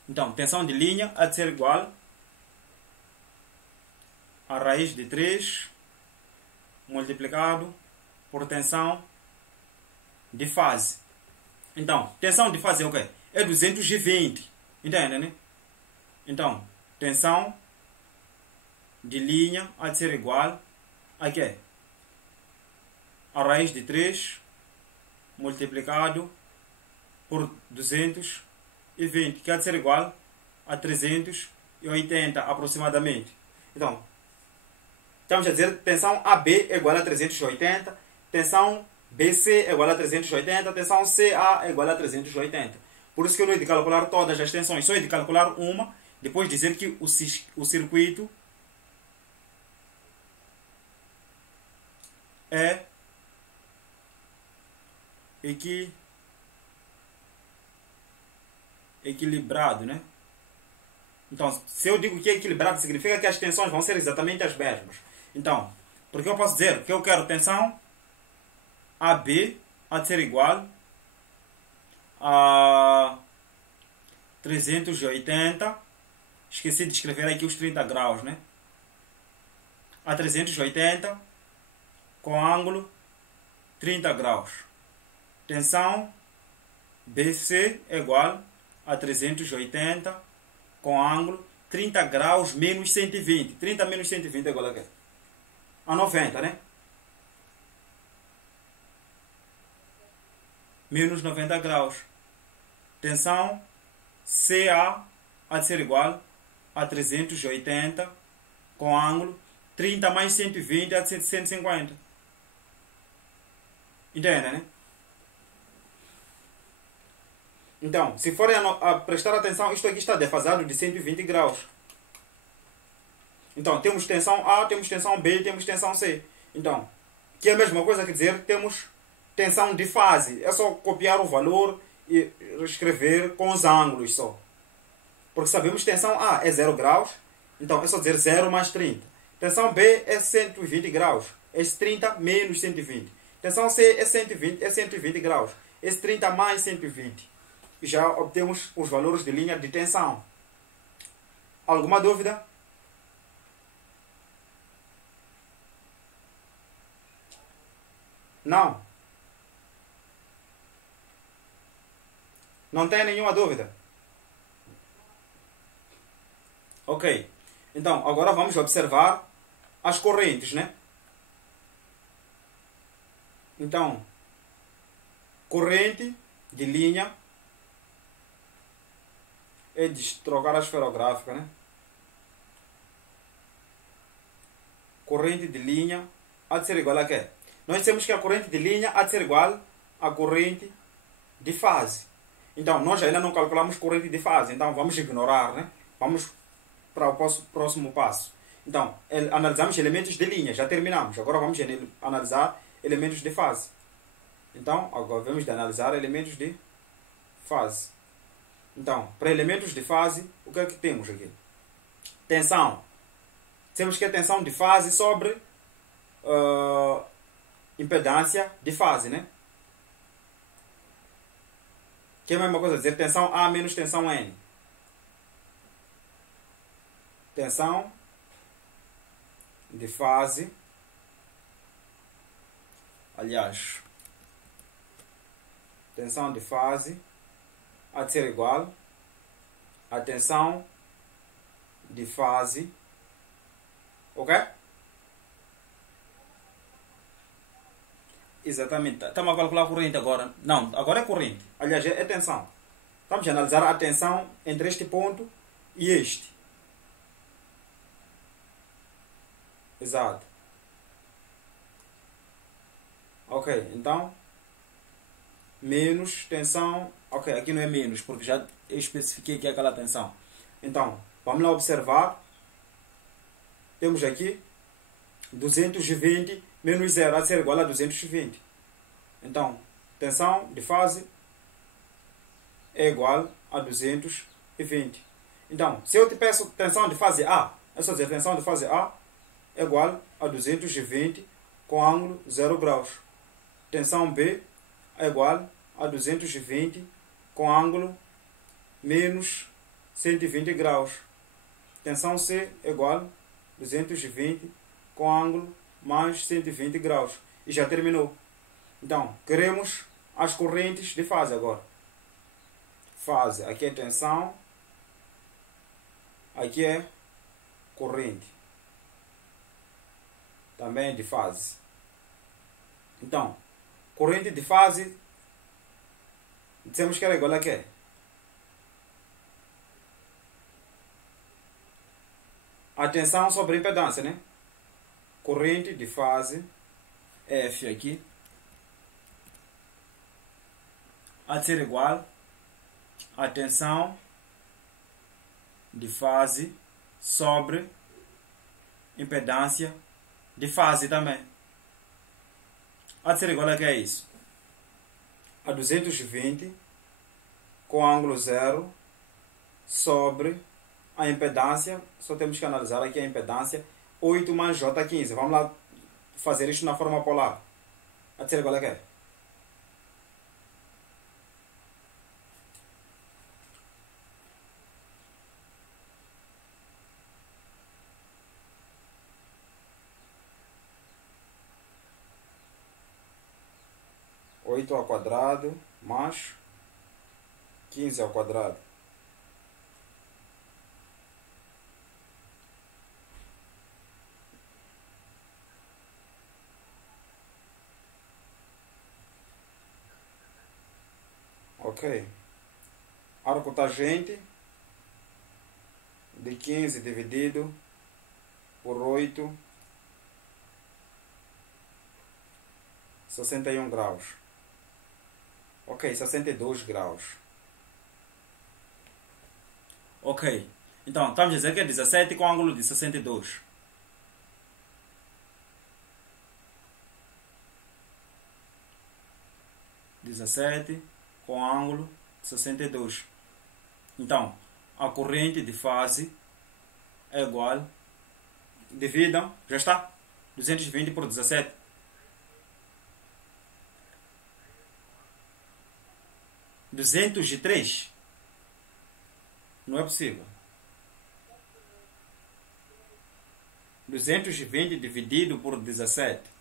Então, tensão de linha há de ser igual a raiz de 3 multiplicado por tensão de fase. Então, tensão de fase é o quê? É 220. Entende, né? Então, tensão de linha há de ser igual a quê? A raiz de 3 multiplicado por 220, que há de ser igual a 380 aproximadamente. Então, estamos a dizer que tensão AB é igual a 380, tensão BC é igual a 380, tensão CA é igual a 380. Por isso que eu não hei de calcular todas as tensões, só hei de calcular uma. Depois dizer que o circuito é equilibrado, né? Então, se eu digo que é equilibrado, significa que as tensões vão ser exatamente as mesmas. Então, porque eu posso dizer que eu quero tensão AB há de ser igual a 380. Esqueci de escrever aqui os 30 graus, né? A 380 com ângulo 30 graus. Tensão BC é igual a 380 com ângulo 30 graus menos 120. 30 menos 120 é igual a quê? A 90, né? Menos 90 graus. Tensão CA há de ser igual a 380 com ângulo 30 mais 120 há de ser 150. Entende, né? Então, se forem a prestar atenção, isto aqui está defasado de 120 graus. Então, temos tensão A, temos tensão B, temos tensão C. Então, que é a mesma coisa, quer dizer, temos tensão de fase. É só copiar o valor e escrever com os ângulos só. Porque sabemos que tensão A é 0 graus, então é só dizer 0 mais 30. Tensão B é 120 graus, esse 30 menos 120. Tensão C é 120 graus, esse 30 mais 120. E já obtemos os valores de linha de tensão. Alguma dúvida? Não? Não tem nenhuma dúvida? Ok. Então, agora vamos observar as correntes, né? Então, corrente de linha é de trocar a esferográfica, né? Corrente de linha há de ser igual a quê? Nós dissemos que a corrente de linha há de ser igual à corrente de fase. Então, nós ainda não calculamos corrente de fase, então vamos ignorar, né? Vamos para o próximo passo. Então, analisamos elementos de linha, já terminamos. Agora vamos analisar elementos de fase. Então, agora vamos de analisar elementos de fase. Então, para elementos de fase, o que é que temos aqui? Tensão. Temos que a tensão de fase sobre impedância de fase, né? Que é a mesma coisa, dizer tensão A menos tensão N. Tensão de fase, aliás, tensão de fase há de ser igual a tensão de fase, ok? Exatamente. Estamos a calcular a corrente agora. Não, agora é corrente. Aliás, é tensão. Vamos analisar a tensão entre este ponto e este. Exato. Ok, então menos tensão. Ok, aqui não é menos, porque já especifiquei que é aquela tensão. Então, vamos lá observar. Temos aqui 220 menos 0 há de ser igual a 220. Então, tensão de fase é igual a 220. Então, se eu te peço tensão de fase A, é só dizer tensão de fase A é igual a 220 com ângulo 0 graus. Tensão B é igual a 220 com ângulo menos 120 graus. Tensão C é igual a 220 com ângulo mais 120 graus. E já terminou. Então, queremos as correntes de fase agora. Fase, aqui é tensão, aqui é corrente. Também é de fase. Então, corrente de fase, dissemos que era igual a quê? A tensão sobre a impedância, né? Corrente de fase, F aqui, há de ser igual a tensão de fase sobre impedância de fase também. Há de ser igual a que é isso? A 220 com ângulo 0 sobre a impedância. Só temos que analisar aqui a impedância 8 mais J15. Vamos lá fazer isto na forma polar. Há de ser igual a que é? Oito ao quadrado mais 15 ao quadrado. Ok. Arco tangente de 15 dividido por 8, 61 graus. Ok, 62 graus. Ok. Então, estamos a dizer que é 17 com ângulo de 62. 17 com ângulo 62. Então, a corrente de fase é igual, dividam, já está, 220 por 17. $203. Não é possível. 220 dividido por 17.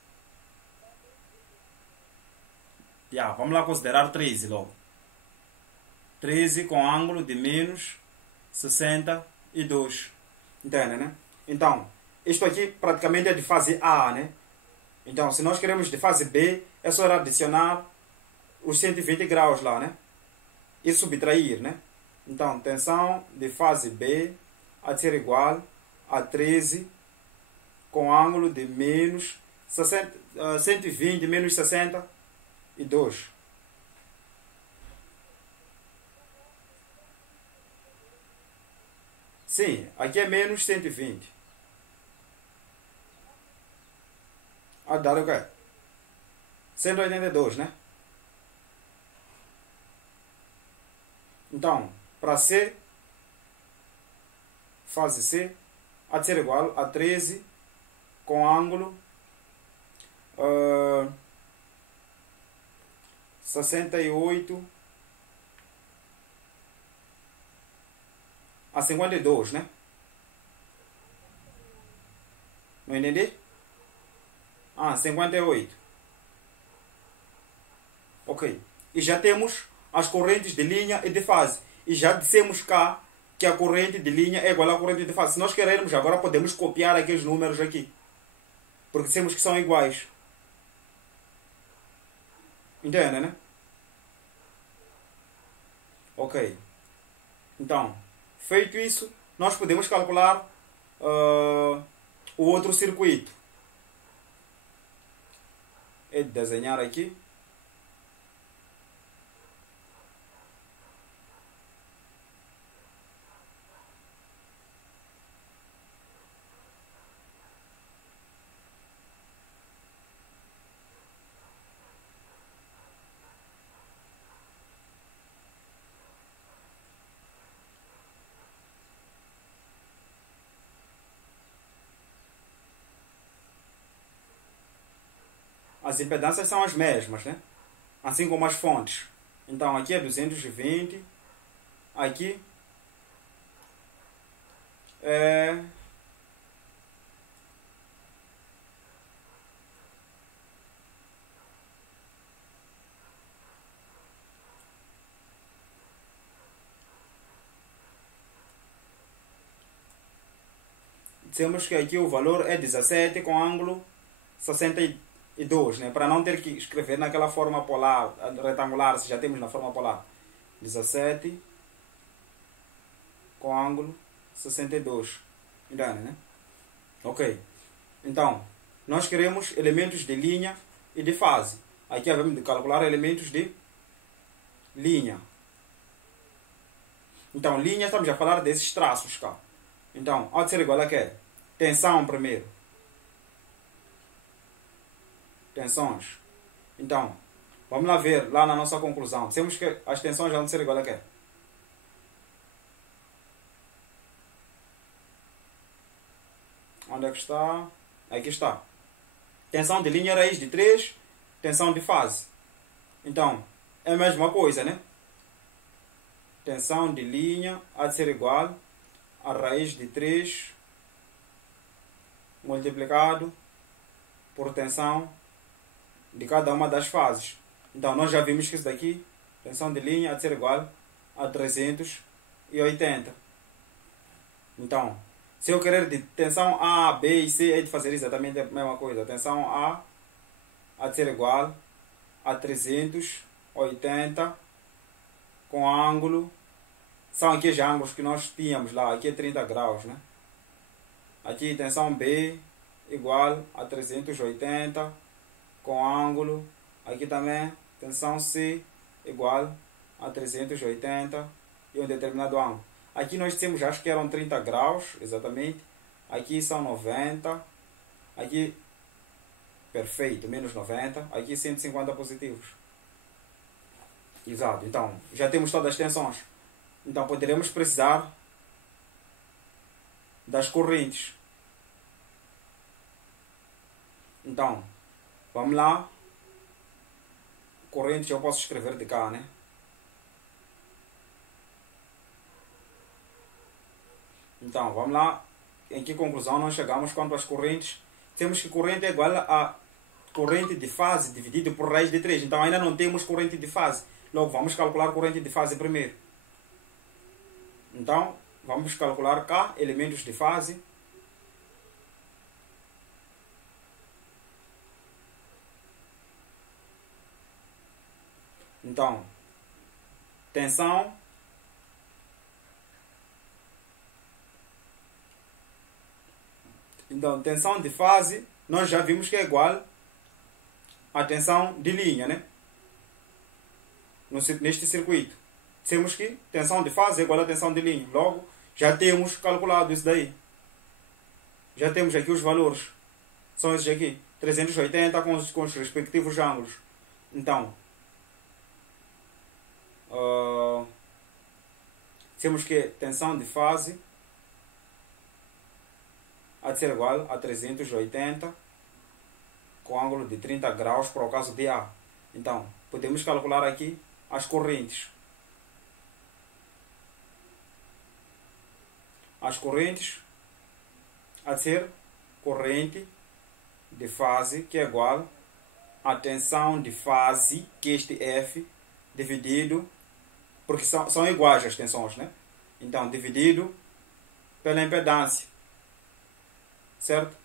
Vamos lá considerar 13 logo. 13 com ângulo de menos 62. Entende, né? Então, isto aqui praticamente é de fase A, né? Então, se nós queremos de fase B, é só adicionar os 120 graus lá, né? E subtrair, né? Então, tensão de fase B há de ser igual a 13 com ângulo de menos 120 menos 62. Sim, aqui é menos 120. A dar o quê? 182, né? Então, para C, fase C, há de ser igual a 13 com ângulo 68 a 52, né? Não entendi? 58. Ok. E já temos as correntes de linha e de fase. E já dissemos cá que a corrente de linha é igual à corrente de fase. Se nós queremos, agora podemos copiar aqueles números aqui. Porque dissemos que são iguais. Entende, né? Ok. Então, feito isso, nós podemos calcular o outro circuito. É de desenhar aqui. As impedâncias são as mesmas, né? Assim como as fontes. Então, aqui é 220. Aqui é... Dizemos que aqui o valor é 17 com ângulo 62, né? Para não ter que escrever naquela forma polar, retangular, se já temos na forma polar. 17 com ângulo 62. Entende, né? Ok. Então, nós queremos elementos de linha e de fase. Aqui havemos de calcular elementos de linha. Então, linha, estamos a falar desses traços cá. Então, há de ser igual a quê? Tensão primeiro. Tensões. Então, vamos lá ver, lá na nossa conclusão. Dizemos que as tensões vão ser igual a quê? Onde é que está? Aqui está. Tensão de linha raiz de 3, tensão de fase. Então, é a mesma coisa, né? Tensão de linha há de ser igual a raiz de 3 multiplicado por tensão de cada uma das fases. Então, nós já vimos que isso daqui, tensão de linha, há de ser igual a 380. Então, se eu querer de tensão A, B e C, é de fazer exatamente a mesma coisa. Tensão A há de ser igual a 380 com ângulo. São aqui os ângulos que nós tínhamos lá. Aqui é 30 graus, né? Aqui tensão B igual a 380 com ângulo. Aqui também tensão C igual a 380 e um determinado ângulo. Aqui nós temos, acho que eram 30 graus, exatamente. Aqui são 90. Aqui, perfeito, menos 90. Aqui 150 positivos. Exato. Então, já temos todas as tensões. Então, poderemos precisar das correntes. Então, vamos lá. Correntes eu posso escrever de cá, né? Então, vamos lá. Em que conclusão nós chegamos quanto às correntes? Temos que corrente é igual a corrente de fase dividido por raiz de 3. Então, ainda não temos corrente de fase. Logo, vamos calcular corrente de fase primeiro. Então, vamos calcular cá elementos de fase. Então, tensão tensão de fase, nós já vimos que é igual à tensão de linha, né? Neste circuito. Temos que tensão de fase é igual à tensão de linha. Logo, já temos calculado isso daí. Já temos aqui os valores. São esses aqui. 380 com os respectivos ângulos. Então, temos que tensão de fase há de ser igual a 380 com ângulo de 30 graus para o caso de A. Então, podemos calcular aqui as correntes. As correntes há de ser corrente de fase que é igual à tensão de fase, que este F, dividido, porque são iguais as tensões, né? Então, dividido pela impedância. Certo?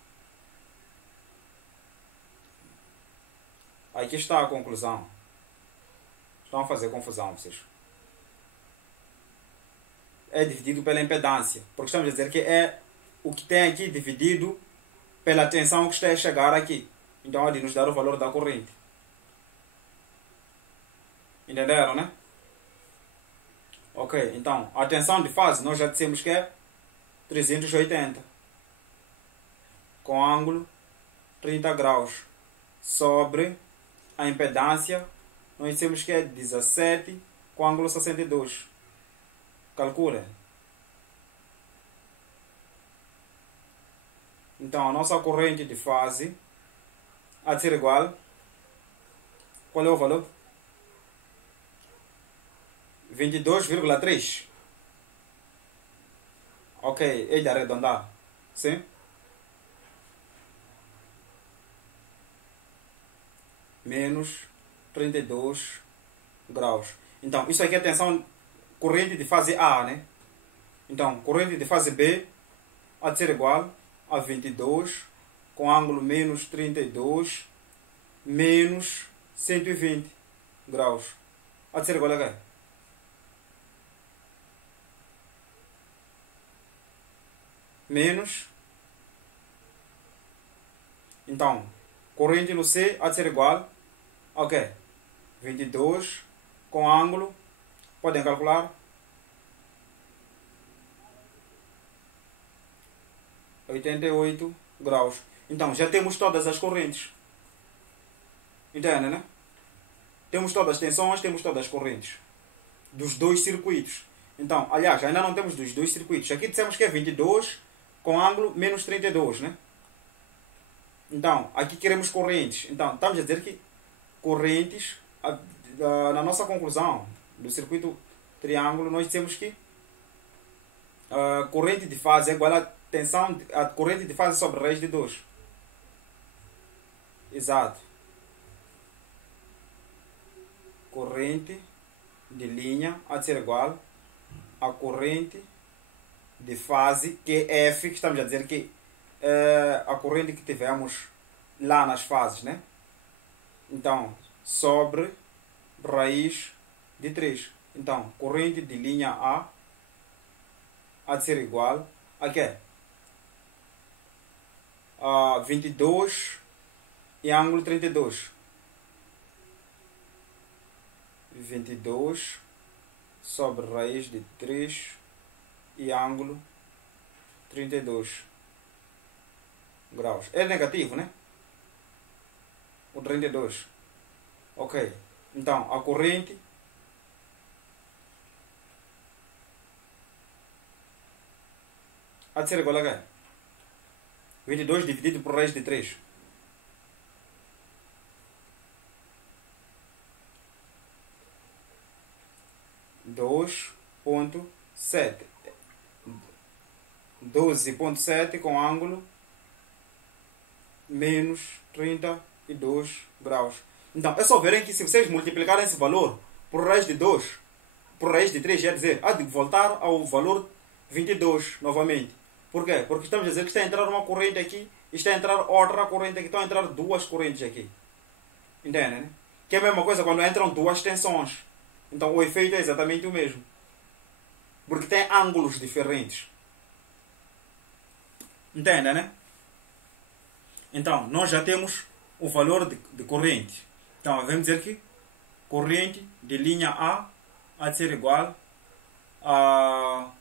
Aqui está a conclusão. Estão a fazer confusão, vocês. É dividido pela impedância. Porque estamos a dizer que é o que tem aqui dividido pela tensão que está a chegar aqui. Então, há de nos dar o valor da corrente. Entenderam, né? Ok, então, a tensão de fase, nós já dissemos que é 380. Com ângulo 30 graus. Sobre a impedância, nós dissemos que é 17 com ângulo 62. Calcula. Então, a nossa corrente de fase há de ser igual. Qual é o valor? 22,3. Ok, é de arredondar. Sim? Menos 32 graus. Então, isso aqui é a tensão corrente de fase A, né? Então, corrente de fase B há de ser igual a 22 com ângulo menos 32 menos 120 graus. Há de ser igual a quê? Menos. Então, corrente no C há de ser igual a quê? 22 com ângulo, podem calcular, 88 graus. Então, já temos todas as correntes. Entende, né? Temos todas as tensões, temos todas as correntes. Dos dois circuitos. Então, aliás, ainda não temos dos dois circuitos. Aqui dissemos que é 22 com ângulo menos 32, né? Então, aqui queremos correntes. Então, estamos a dizer que correntes, na nossa conclusão do circuito triângulo, nós dissemos que a corrente de fase é igual à tensão, a corrente de fase sobre raiz de 2. Exato. Corrente de linha há de ser igual à corrente de fase, que é F, que estamos a dizer que é a corrente que tivemos lá nas fases, né? Então, sobre raiz de 3. Então, corrente de linha A há de ser igual a quê? A 22 e ângulo 32. 22 sobre raiz de 3 e ângulo 32 graus. É negativo, né? O 32. Ok. Então, a corrente há de ser igual a quê? 22 dividido por raiz de 3. Dois ponto 7. 12,7 com ângulo menos 32 graus. Então, é só verem que se vocês multiplicarem esse valor por raiz de 2, por raiz de 3, quer dizer, há de voltar ao valor 22 novamente. Por quê? Porque estamos a dizer que está a entrar uma corrente aqui e está a entrar outra corrente aqui. Estão a entrar duas correntes aqui. Entendem? Né? Que é a mesma coisa quando entram duas tensões. Então o efeito é exatamente o mesmo. Porque tem ângulos diferentes. Entendem, né? Então, nós já temos o valor de corrente. Então, vamos dizer que corrente de linha A há de ser igual a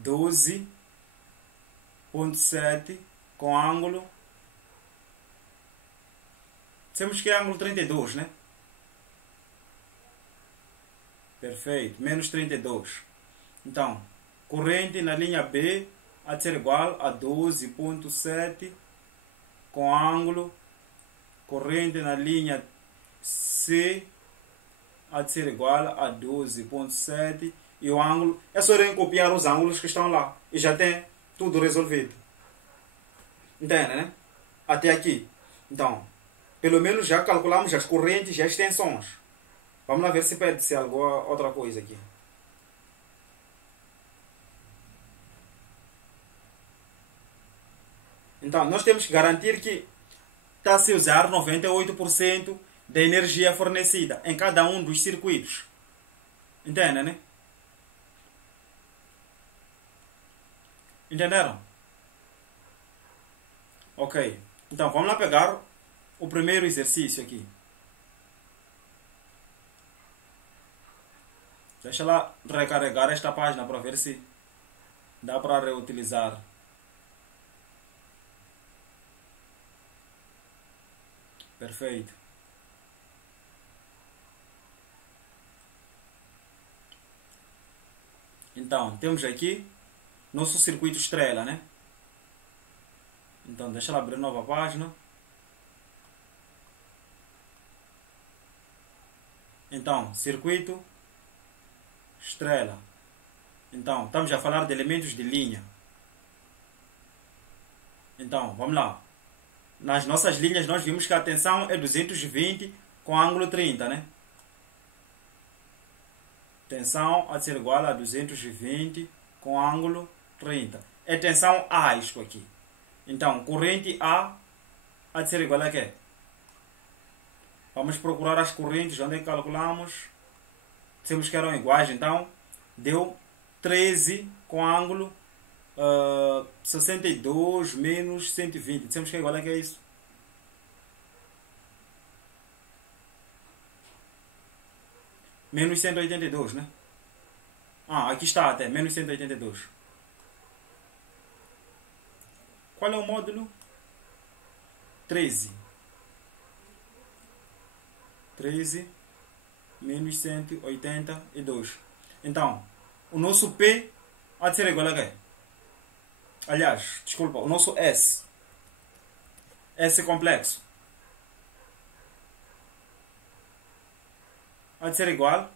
12,7 com ângulo. Temos que é ângulo 32, né? Perfeito. Menos 32. Então, corrente na linha B há de ser igual a 12,7 com ângulo. Corrente na linha C há de ser igual a 12,7 e o ângulo, é só copiar os ângulos que estão lá e já tem tudo resolvido. Entende, né? Até aqui. Então, pelo menos já calculamos as correntes e as tensões. Vamos lá ver se pede-se alguma outra coisa aqui. Então, nós temos que garantir que está a se usar 98% da energia fornecida em cada um dos circuitos. Entende, né? Entenderam? Ok. Então, vamos lá pegar o primeiro exercício aqui. Deixa lá recarregar esta página para ver se dá para reutilizar. Perfeito. Então, temos aqui nosso circuito estrela, né? Então, deixa eu abrir nova página. Então, circuito estrela. Então, estamos a falar de elementos de linha. Então, vamos lá. Nas nossas linhas, nós vimos que a tensão é 220 com ângulo 30, né? Tensão há de ser igual a 220 com ângulo 30. É tensão A isto aqui. Então, corrente A há de ser igual a quê? Vamos procurar as correntes, onde é que calculamos? Dissemos que eram iguais, então deu 13 com ângulo 62 menos 120. Dissemos que é igual a que é isso? Menos 182, né? Ah, aqui está até, menos 182. Qual é o módulo? 13. 13 menos 182. Então, o nosso P há de ser igual a quê? Aliás, desculpa, o nosso S. S complexo. Há de ser igual.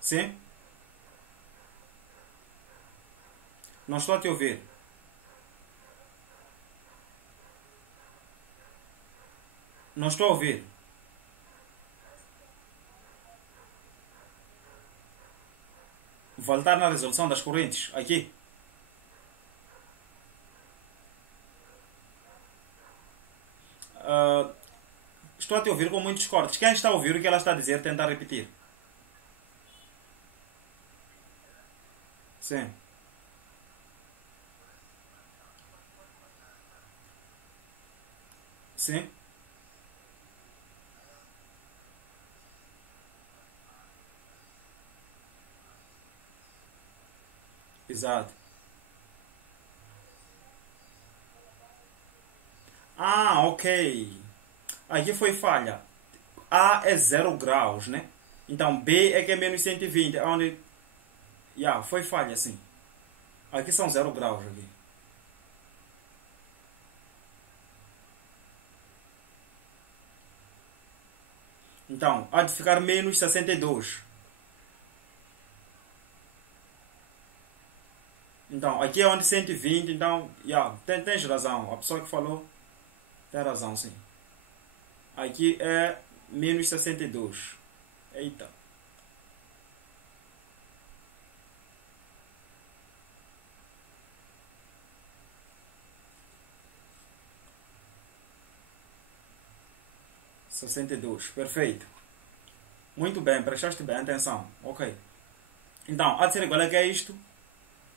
Sim? Não estou a te ouvir. Não estou a ouvir. Voltar na resolução das correntes. Aqui. Estou a te ouvir com muitos cortes. Quem está a ouvir o que ela está a dizer, tenta repetir. Sim. Sim. Exato. Ah, ok. Aqui foi falha. A é 0 graus, né? Então, B é que é menos 120. Onde... foi falha, sim. Aqui são 0 graus. Aqui. Então, há de ficar menos 62. Então, aqui é onde 120. Então, tens razão. A pessoa que falou tem razão, sim. Aqui é menos 62. Eita. Perfeito. Muito bem, prestaste bem atenção. Ok. Então, há de ser igual a que é isto.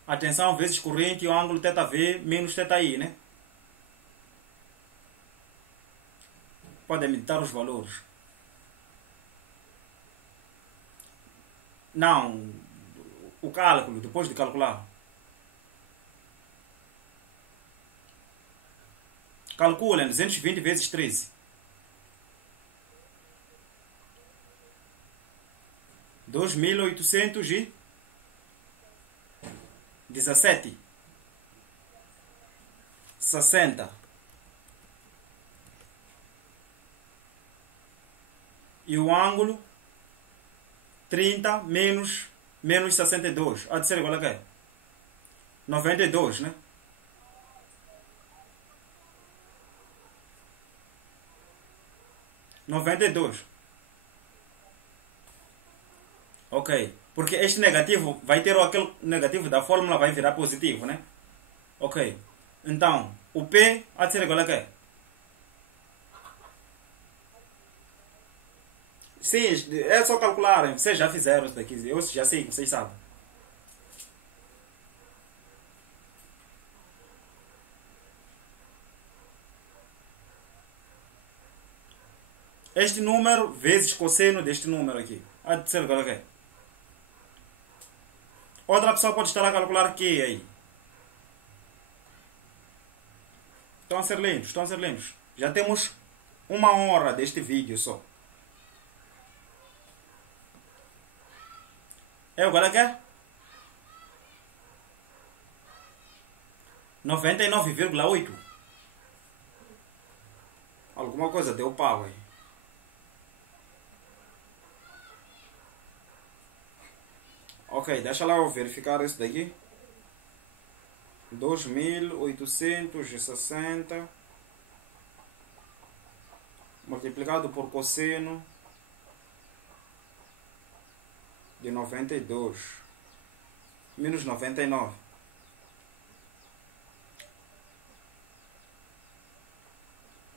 Atenção, vezes corrente e o ângulo θV menos θI, né? Podem meditar os valores. Não, o cálculo, depois de calcular. Calculem 220 vezes 13. 2.817. 60. E o ângulo 30 menos 62. Há de ser igual a quê? 92, né? Ok. Porque este negativo vai ter aquele negativo da fórmula, vai virar positivo, né? Ok. Então, o P há de ser igual a quê? Sim, é só calcularem. Vocês já fizeram isso daqui. Eu já sei, vocês sabem. Este número vezes cosseno deste número aqui. Há de ser igual a quê? Outra pessoa pode estar a calcular que aí. Estão a ser lentos. Já temos 1 hora deste vídeo só. É igual a quê? 99,8. Alguma coisa deu pau aí. Ok, deixa lá eu verificar isso daqui. 2.860 multiplicado por cosseno de 92 menos 99.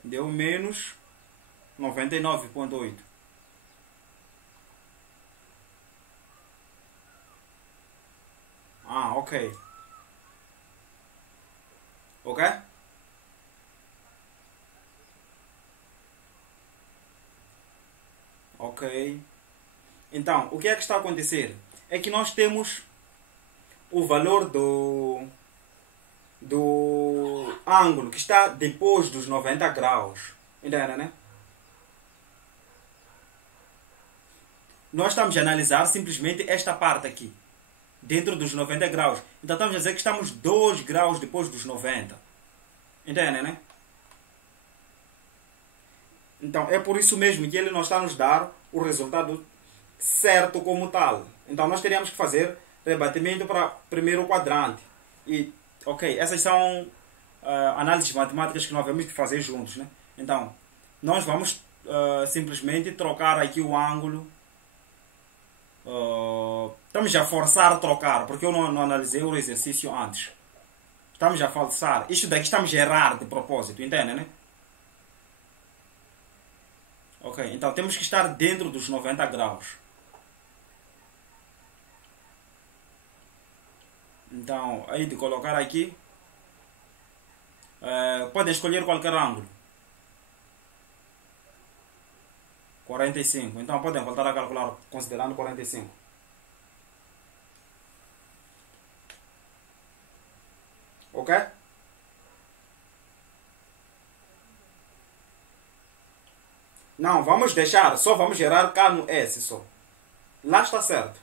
Deu menos 99,8. Ok. Ok? Ok. Então, o que é que está a acontecer? É que nós temos o valor do ângulo que está depois dos 90 graus. Entende, né? Nós estamos a analisar simplesmente esta parte aqui. Dentro dos 90 graus. Então estamos a dizer que estamos 2 graus depois dos 90. Entende, né? Então é por isso mesmo que ele não está a nos dar o resultado certo como tal. Então nós teríamos que fazer rebatimento para primeiro quadrante. E, ok, essas são análises matemáticas que nós vamos fazer juntos, né? Então, nós vamos simplesmente trocar aqui o ângulo. Estamos a forçar a trocar, porque eu não analisei o exercício antes. Estamos a forçar. Isto daqui estamos a errar de propósito, entende, né? Ok, então temos que estar dentro dos 90 graus. Então, aí de colocar aqui, podem escolher qualquer ângulo. 45. Então podem voltar a calcular considerando 45. Ok? Não, vamos deixar. Só vamos gerar cá no S só. Lá está certo.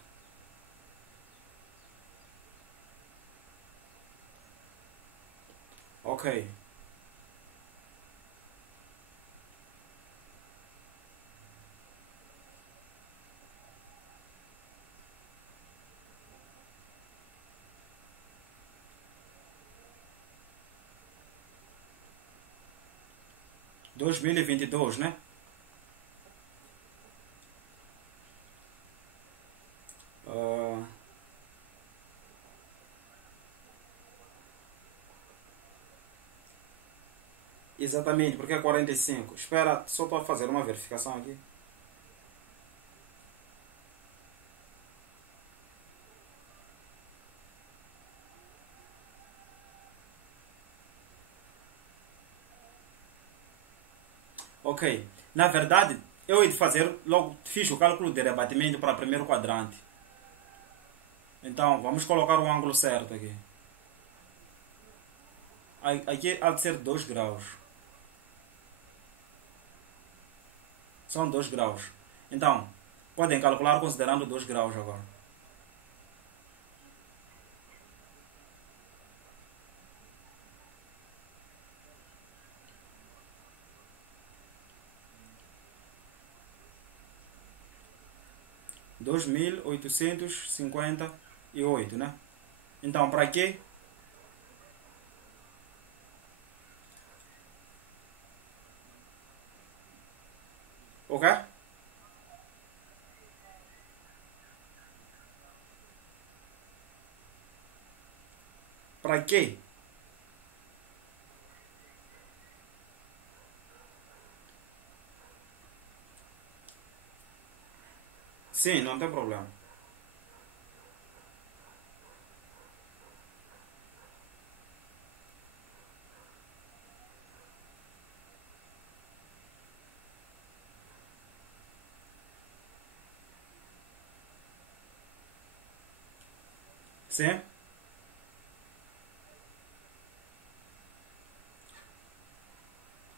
Ok. Dois mil e vinte e dois, né? Ah, exatamente, porque é 45. Espera, só para fazer uma verificação aqui. Ok. Na verdade, eu ia fazer, logo fiz o cálculo de rebatimento para o primeiro quadrante. Então, vamos colocar o ângulo certo aqui. Aqui há de ser 2 graus. São 2 graus. Então, podem calcular considerando 2 graus agora. Dois mil oitocentos cinquenta e oito, né? Então, para quê? Ok? Para quê? Sim, não tem problema. Sim?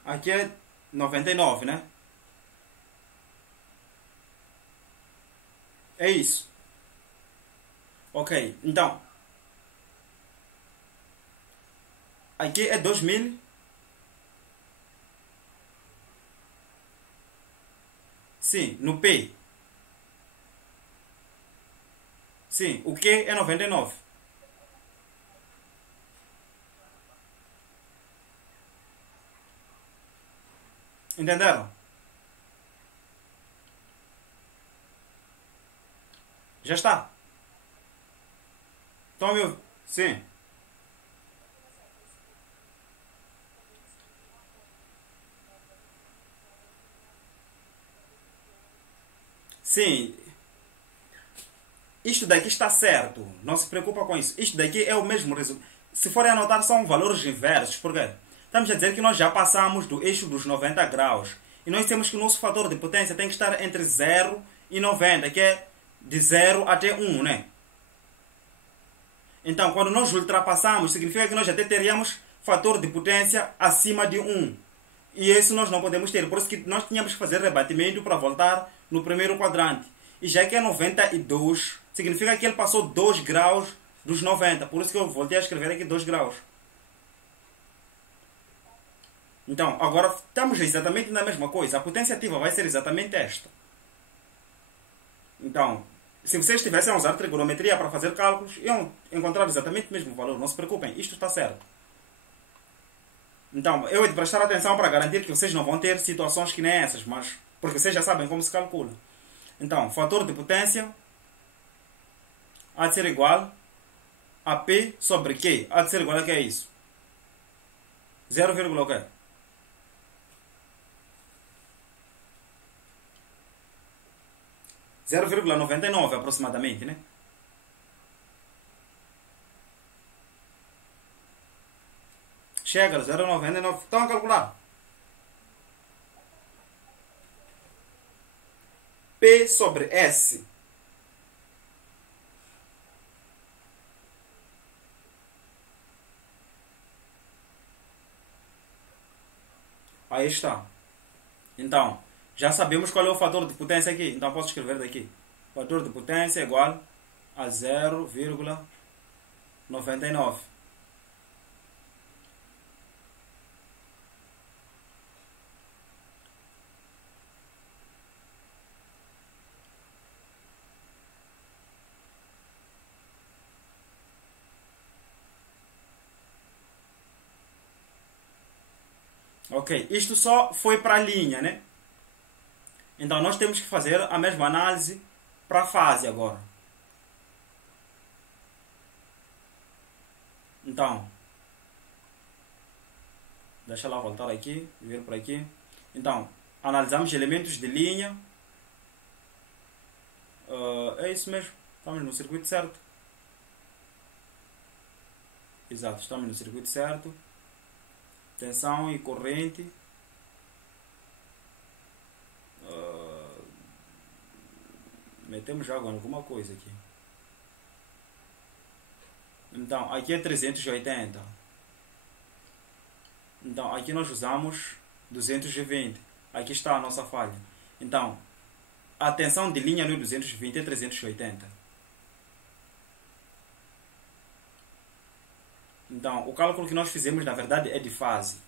Aqui é 99, né? É isso. Ok, então, aqui é 2000. Sim, no P. Sim, o Q é 99. Entenderam? Já está. Estão a me ouvir? Sim. Sim. Isto daqui está certo. Não se preocupa com isso. Isto daqui é o mesmo resultado. Se forem anotar, são valores inversos. Por quê? Estamos a dizer que nós já passamos do eixo dos 90 graus. E nós temos que o nosso fator de potência tem que estar entre 0 e 90, que é de 0 até 1, né? Então, quando nós ultrapassamos, significa que nós até teríamos fator de potência acima de 1. E isso nós não podemos ter. Por isso que nós tínhamos que fazer rebatimento para voltar no primeiro quadrante. E já que é 92, significa que ele passou 2 graus dos 90. Por isso que eu voltei a escrever aqui 2 graus. Então, agora estamos exatamente na mesma coisa. A potência ativa vai ser exatamente esta. Então, se vocês estivessem a usar trigonometria para fazer cálculos, iam encontrar exatamente o mesmo valor. Não se preocupem, isto está certo. Então, eu hei de prestar atenção para garantir que vocês não vão ter situações que nem essas, mas porque vocês já sabem como se calcula. Então, fator de potência há de ser igual a P sobre Q. Há de ser igual a que é isso? 0, o quê? 0,99 aproximadamente, né? Chega, 0,99. Estão a calcular. P sobre S. Aí está. Então, já sabemos qual é o fator de potência aqui. Então posso escrever daqui. fator de potência é igual a 0,99. Ok, isto só foi para a linha, né? Então nós temos que fazer a mesma análise para a fase agora. Então, deixa lá voltar aqui, vir por aqui. Então, analisamos elementos de linha. É isso mesmo, estamos no circuito certo. Exato, estamos no circuito certo. Tensão e corrente. Metemos água em alguma coisa aqui. Então, aqui é 380. Então, aqui nós usamos 220. Aqui está a nossa falha. Então, a tensão de linha no 220 é 380. Então, o cálculo que nós fizemos, na verdade, é de fase.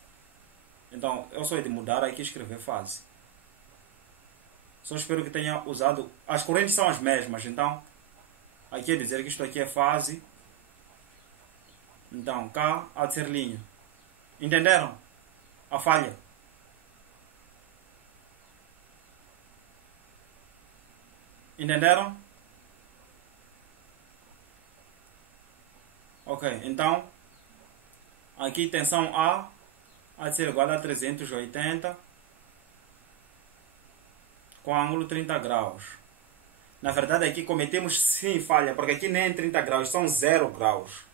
Então, eu só he de mudar aqui e escrever fase. Só espero que tenha usado... As correntes são as mesmas, então... Aqui é dizer que isto aqui é fase. Então, cá há de ser linha. Entenderam? A falha. Entenderam? Ok, então... Aqui tensão A há de ser igual a 380 com ângulo 30 graus. Na verdade aqui cometemos sim falha, porque aqui nem 30 graus, são 0 graus.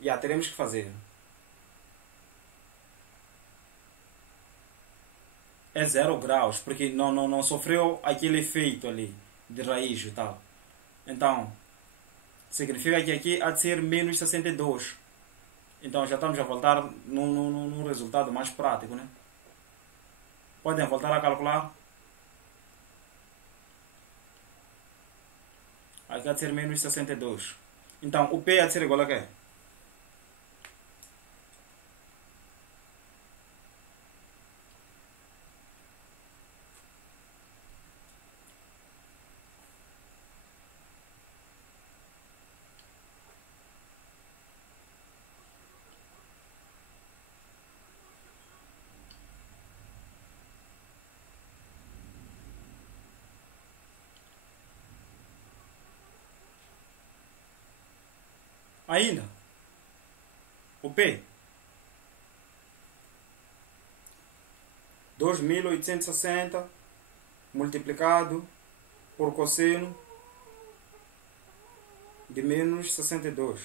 E teremos que fazer. É 0 graus, porque não sofreu aquele efeito ali de raiz e tal. Então, significa que aqui há de ser menos 62. Então já estamos a voltar num resultado mais prático, né? Podem voltar a calcular. Aqui há de ser menos 62. Então o P há de ser igual a quê? Ainda, o P, 2860 multiplicado por cosseno de menos 62.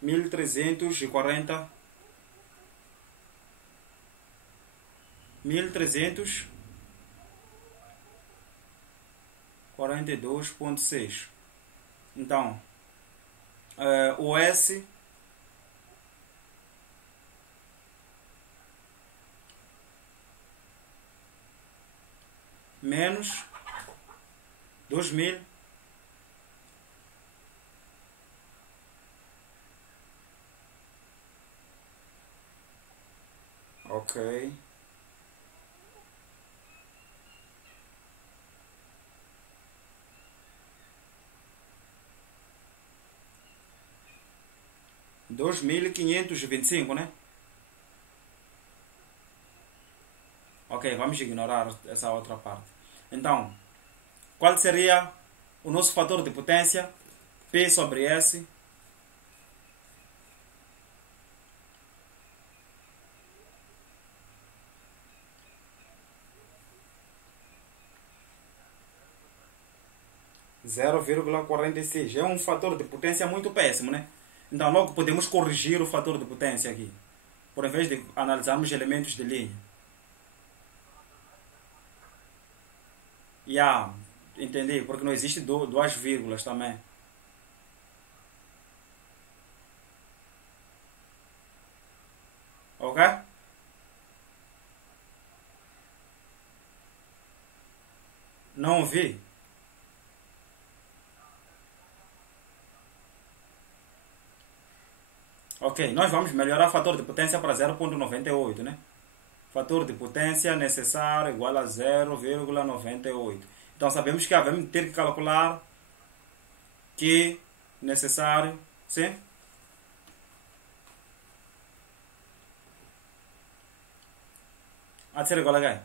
1340. 1342,6. Então, o S menos 2000 ok, 2525, né? Ok, vamos ignorar essa outra parte. Então, qual seria o nosso fator de potência? P sobre S. Zero vírgula 46. É um fator de potência muito péssimo, né? Então, logo podemos corrigir o fator de potência aqui, por vez de analisarmos elementos de linha. Entendi, porque não existe duas vírgulas também. Ok? Não vi. Ok, nós vamos melhorar o fator de potência para 0,98, né? Fator de potência necessário igual a 0,98. Então sabemos que vamos ter que calcular que necessário, sim? Há de ser igual a quê?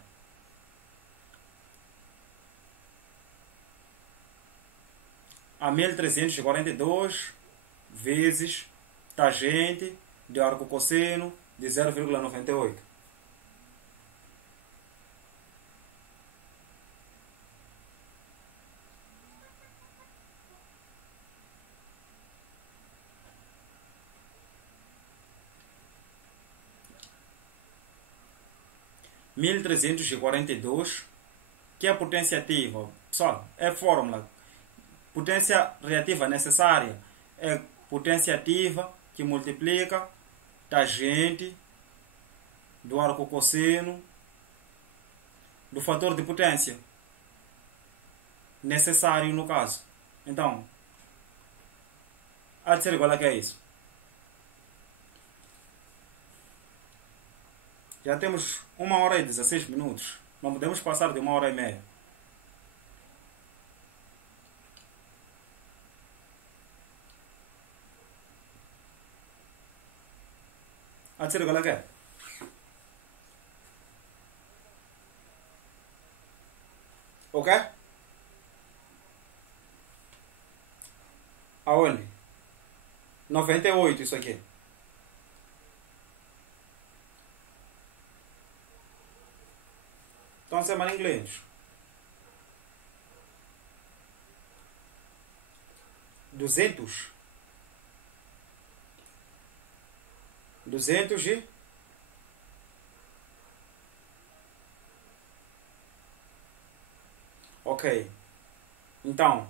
A 1342 vezes tangente de arco cosseno de 0,98. Mil trezentos e quarenta e dois, que é a potência ativa. Pessoal, é fórmula. Potência reativa necessária é potência ativa que multiplica tangente do arco cosseno do fator de potência necessário no caso. Então, há de ser igual a que é isso. Já temos 1 hora e 16 minutos. Não podemos passar de 1 hora e meia. Há de ser igual a quê? Ok? Aonde? 98 isso aqui. Então semana em inglês. 200 e ok. Então,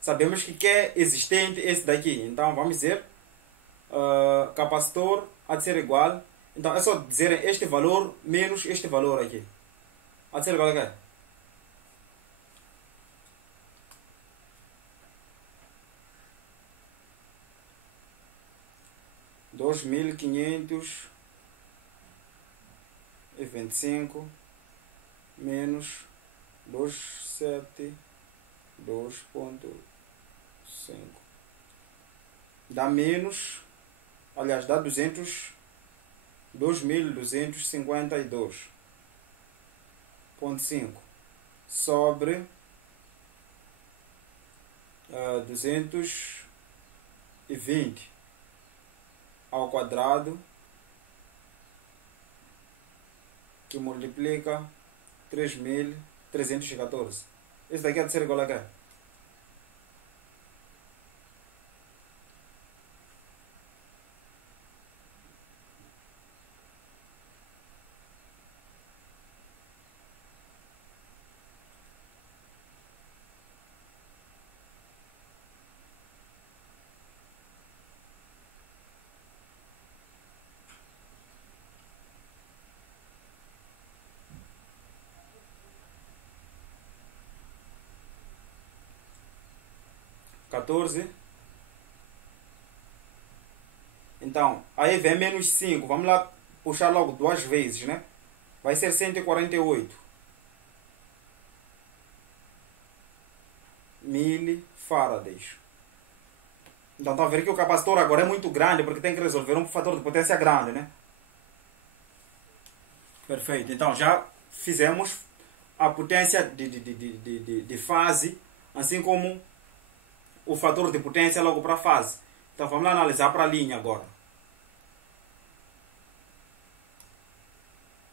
sabemos que é existente esse daqui. Então, vamos dizer, capacitor há de ser igual. Então, é só dizer este valor menos este valor aqui. Há de ser igual a quê? Dois mil quinhentos e 25 menos 272.5 dá menos, aliás, dá 2.252.5 sobre 220 ao quadrado que multiplica 3.314. Esse daqui há de ser igual a quê? (14). Então, aí vem menos 5. Vamos lá puxar logo duas vezes, né? Vai ser 148 milifarads. Então, está a ver que o capacitor agora é muito grande porque tem que resolver um fator de potência grande, né? Perfeito. Então, já fizemos a potência de fase, assim como o fator de potência logo para a fase. Então vamos lá analisar para a linha agora.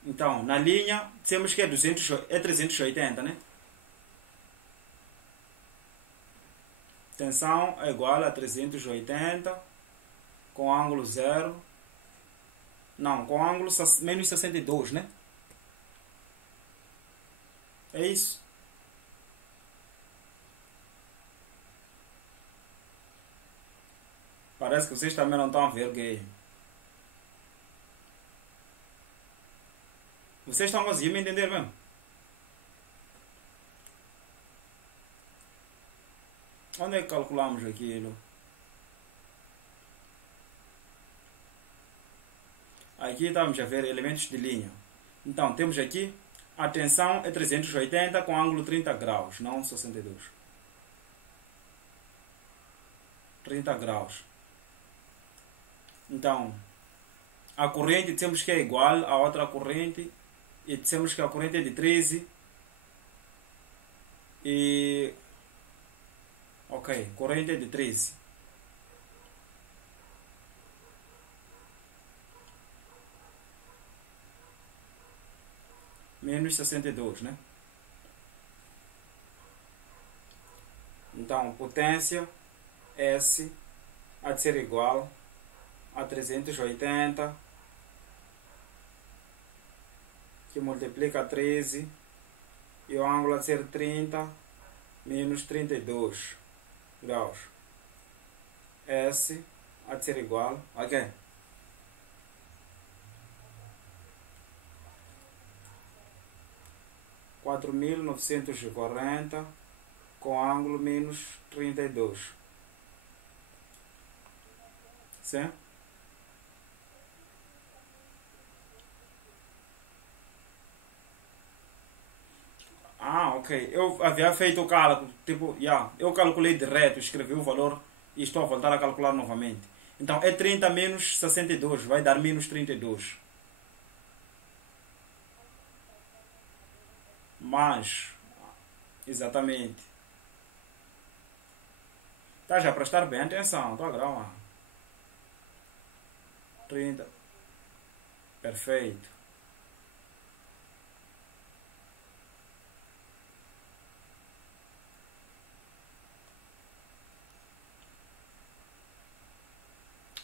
Então, na linha, temos que é 380, né? Tensão é igual a 380 com ângulo 0. Não, com ângulo menos 62, né? É isso. Parece que vocês também não estão a ver gay. Vocês estão conseguindo me entender mesmo? Onde é que calculamos aquilo? Aqui estamos a ver elementos de linha. Então, temos aqui, a tensão é 380 com ângulo 30 graus, não 62. 30 graus. Então, a corrente dissemos que é igual a outra corrente, e dissemos que a corrente é de 13. E... ok, corrente é de 13. Menos 62, né? Então, potência S há de ser igual a 380, que multiplica 13, e o ângulo há de ser 30 menos 32 graus. S há de ser igual a quê? 4.940 com ângulo menos 32. Sim? Ah, ok. Eu havia feito o cálculo, tipo, eu calculei direto, escrevi o valor e estou a voltar a calcular novamente. Então, é 30 menos 62, vai dar menos 32. Mas, exatamente. Está já a prestar bem atenção, estou a gravar. 30. Perfeito.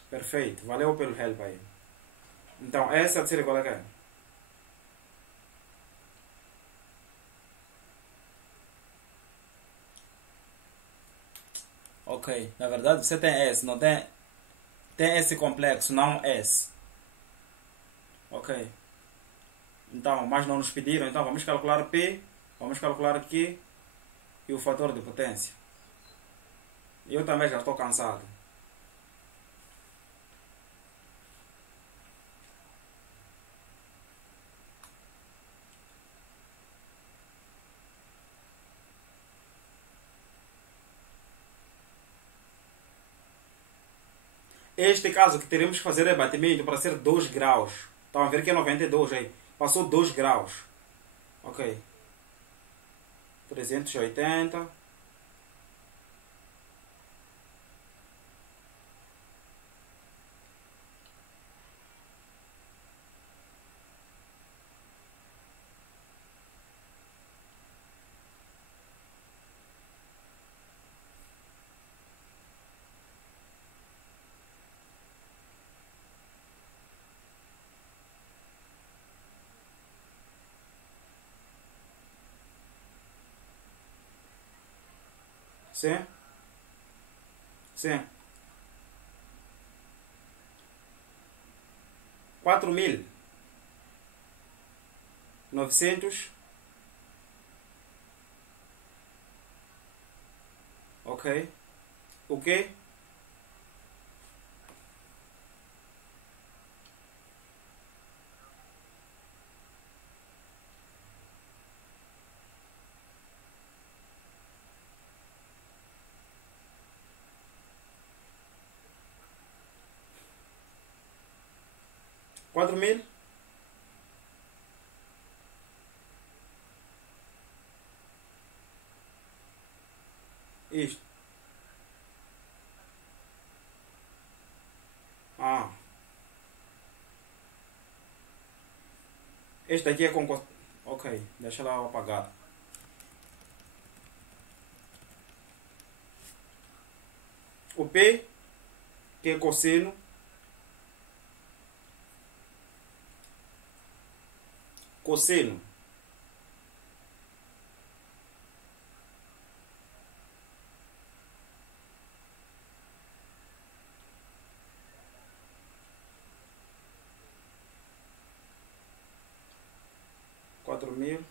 Perfeito. Valeu pelo help aí. Então, essa é a terceira colega. Ok. Na verdade, você tem S, não tem... Tem esse complexo, não S. Ok. Então, mas não nos pediram. Então, vamos calcular P. Vamos calcular Q. E o fator de potência. Eu também já estou cansado. Este caso que teremos que fazer é batimento para ser 2 graus. Estão a ver que é 92 aí. Passou 2 graus. Ok. 380. Sim? Sim. 4.900. Ok. O quê? Quatro mil? Isto. Ah. Este aqui é com... Ok, deixa lá eu apagar. O P, que é cosseno. Cosseno. Quatro mil.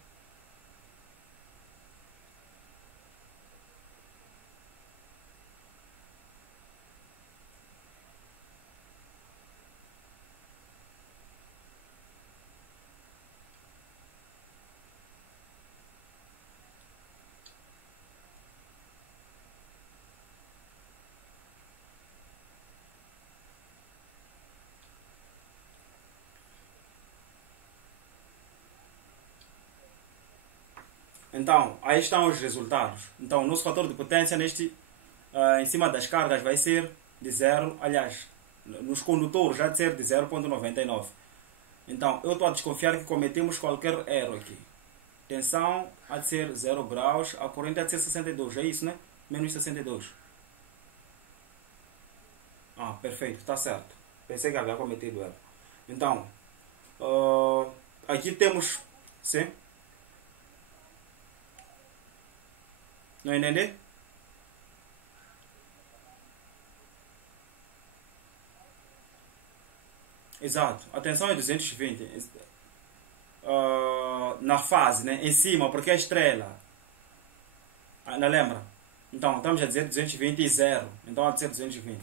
Então, aí estão os resultados. Então, o nosso fator de potência em cima das cargas vai ser de 0, aliás, nos condutores já de ser de 0,99. Então, eu estou a desconfiar que cometemos qualquer erro aqui. Tensão há de ser 0 graus, a corrente há de ser 62, é isso, né? Menos 62. Ah, perfeito, está certo. Pensei que havia cometido erro. Então, aqui temos... Sim? Não entende? Exato. A tensão é 220. Na fase, né? Em cima, porque é a estrela. Não lembra? Então, estamos a dizer 220 e 0. Então, há de ser 220.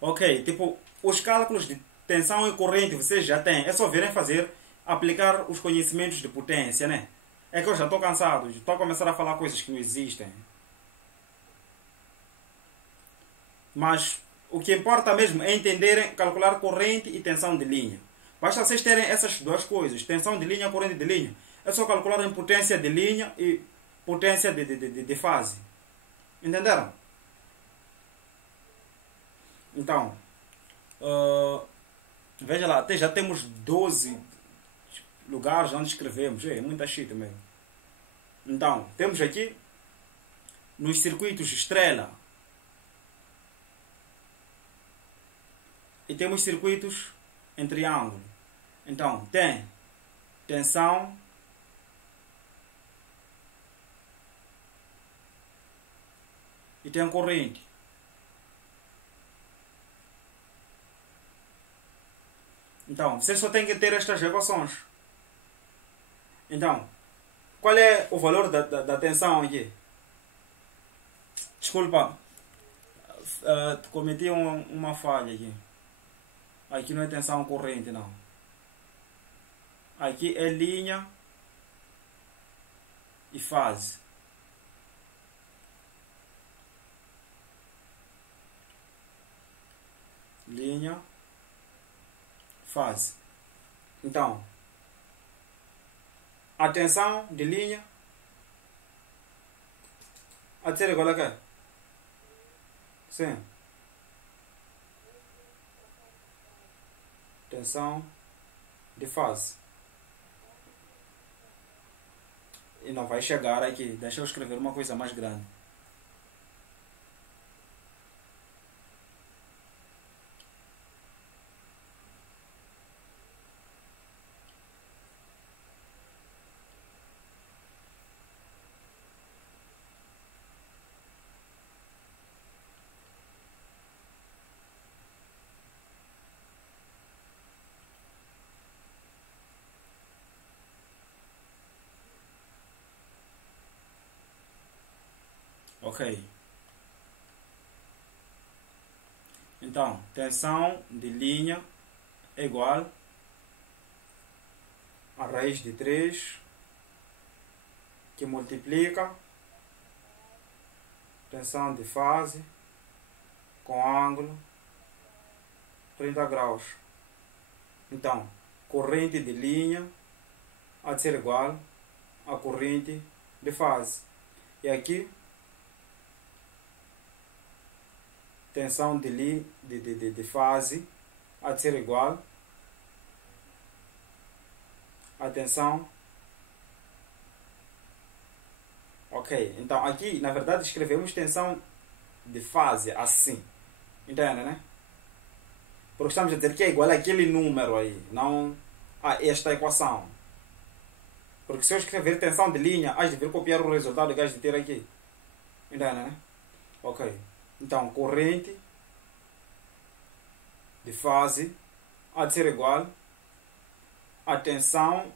Ok, tipo, os cálculos de tensão e corrente vocês já têm. É só verem fazer, aplicar os conhecimentos de potência, né? É que eu já estou cansado, estou a começar a falar coisas que não existem. Mas o que importa mesmo é entenderem, calcular corrente e tensão de linha. Basta vocês terem essas duas coisas, tensão de linha e corrente de linha. É só calcular em potência de linha e potência de fase. Entenderam? Então, veja lá, até já temos 12 lugares onde escrevemos. É muita shit mesmo. Então, temos aqui nos circuitos estrela e temos circuitos em triângulo. Então, tem tensão e tem corrente. Então, vocês só têm que ter estas equações. Então, qual é o valor da tensão aqui? Desculpa, cometi uma falha aqui. Aqui não é tensão corrente, não. Aqui é linha e fase. Linha, fase. Então, a tensão de linha há de ser igual a quê? Sim. Tensão de fase. E não vai chegar aqui. Deixa eu escrever uma coisa mais grande. Ok. Então, tensão de linha é igual a raiz de 3 que multiplica tensão de fase com ângulo 30 graus. Então, corrente de linha há de ser igual a corrente de fase. E aqui, tensão de fase há de ser igual a tensão. Ok, então aqui na verdade escrevemos tensão de fase assim, entende, né? Porque estamos a dizer que é igual àquele número aí, não a esta equação. Porque se eu escrever tensão de linha, hás de vir copiar o resultado que hás de ter aqui, entende, né? Ok. Então, corrente de fase há de ser igual a tensão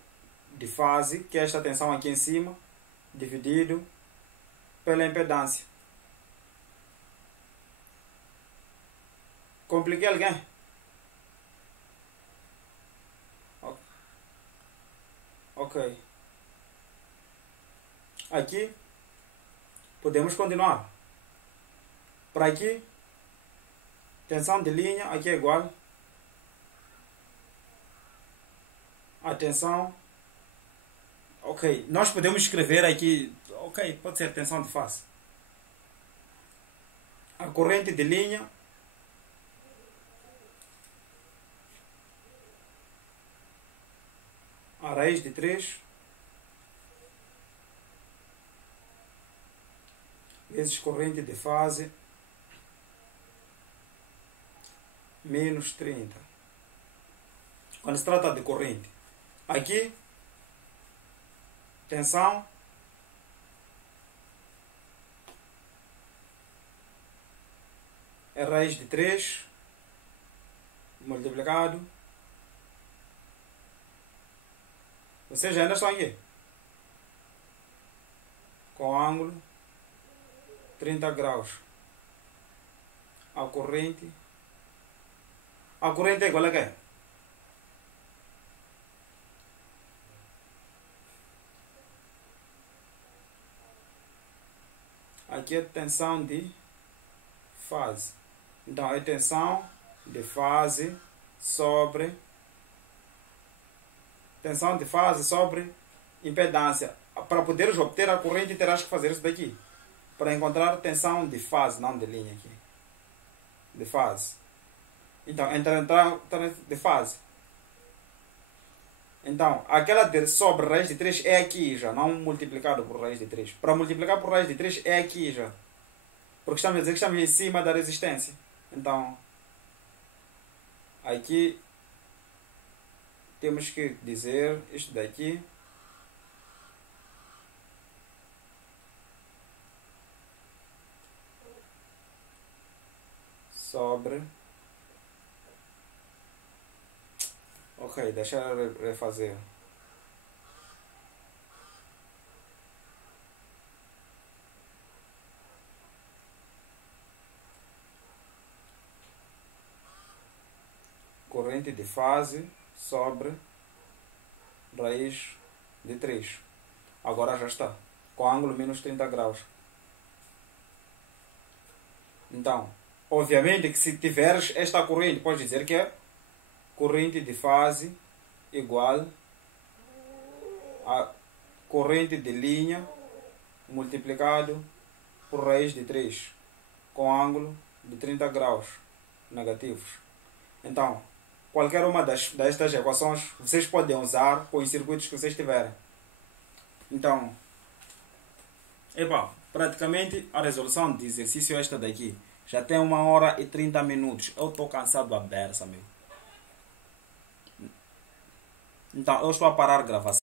de fase, que é esta tensão aqui em cima, dividido pela impedância. Compliquei alguém? Ok. Aqui, podemos continuar. Para aqui, Tensão de linha aqui é igual a tensão. Ok, nós podemos escrever aqui, ok, pode ser tensão de fase. A corrente de linha a raiz de 3 vezes corrente de fase menos 30. Quando se trata de corrente, aqui tensão é raiz de 3 multiplicado. Vocês ainda estão aqui? Com ângulo 30 graus. A corrente é igual a quê? Aqui é tensão de fase. Então, é tensão de fase sobre impedância. Para poderes obter a corrente, terás que fazer isso daqui. Para encontrar tensão de fase, não de linha aqui. De fase. Então, entrar de fase. Então, aquela sobre raiz de 3 é aqui já, não multiplicado por raiz de 3. Para multiplicar por raiz de 3 é aqui já. Porque estamos a dizer que estamos em cima da resistência. Então, aqui temos que dizer isto daqui sobre... Ok, deixa eu refazer. Corrente de fase sobre raiz de 3. Agora já está. Com ângulo menos 30 graus. Então, obviamente que se tiveres esta corrente, podes dizer que é corrente de fase igual a corrente de linha multiplicado por raiz de 3 com ângulo de 30 graus negativos. Então, qualquer uma destas equações vocês podem usar com os circuitos que vocês tiverem. Então, praticamente a resolução de exercício é esta daqui. Já tem 1h30. Eu estou cansado da berça, meu. Então, eu estou a parar a gravação.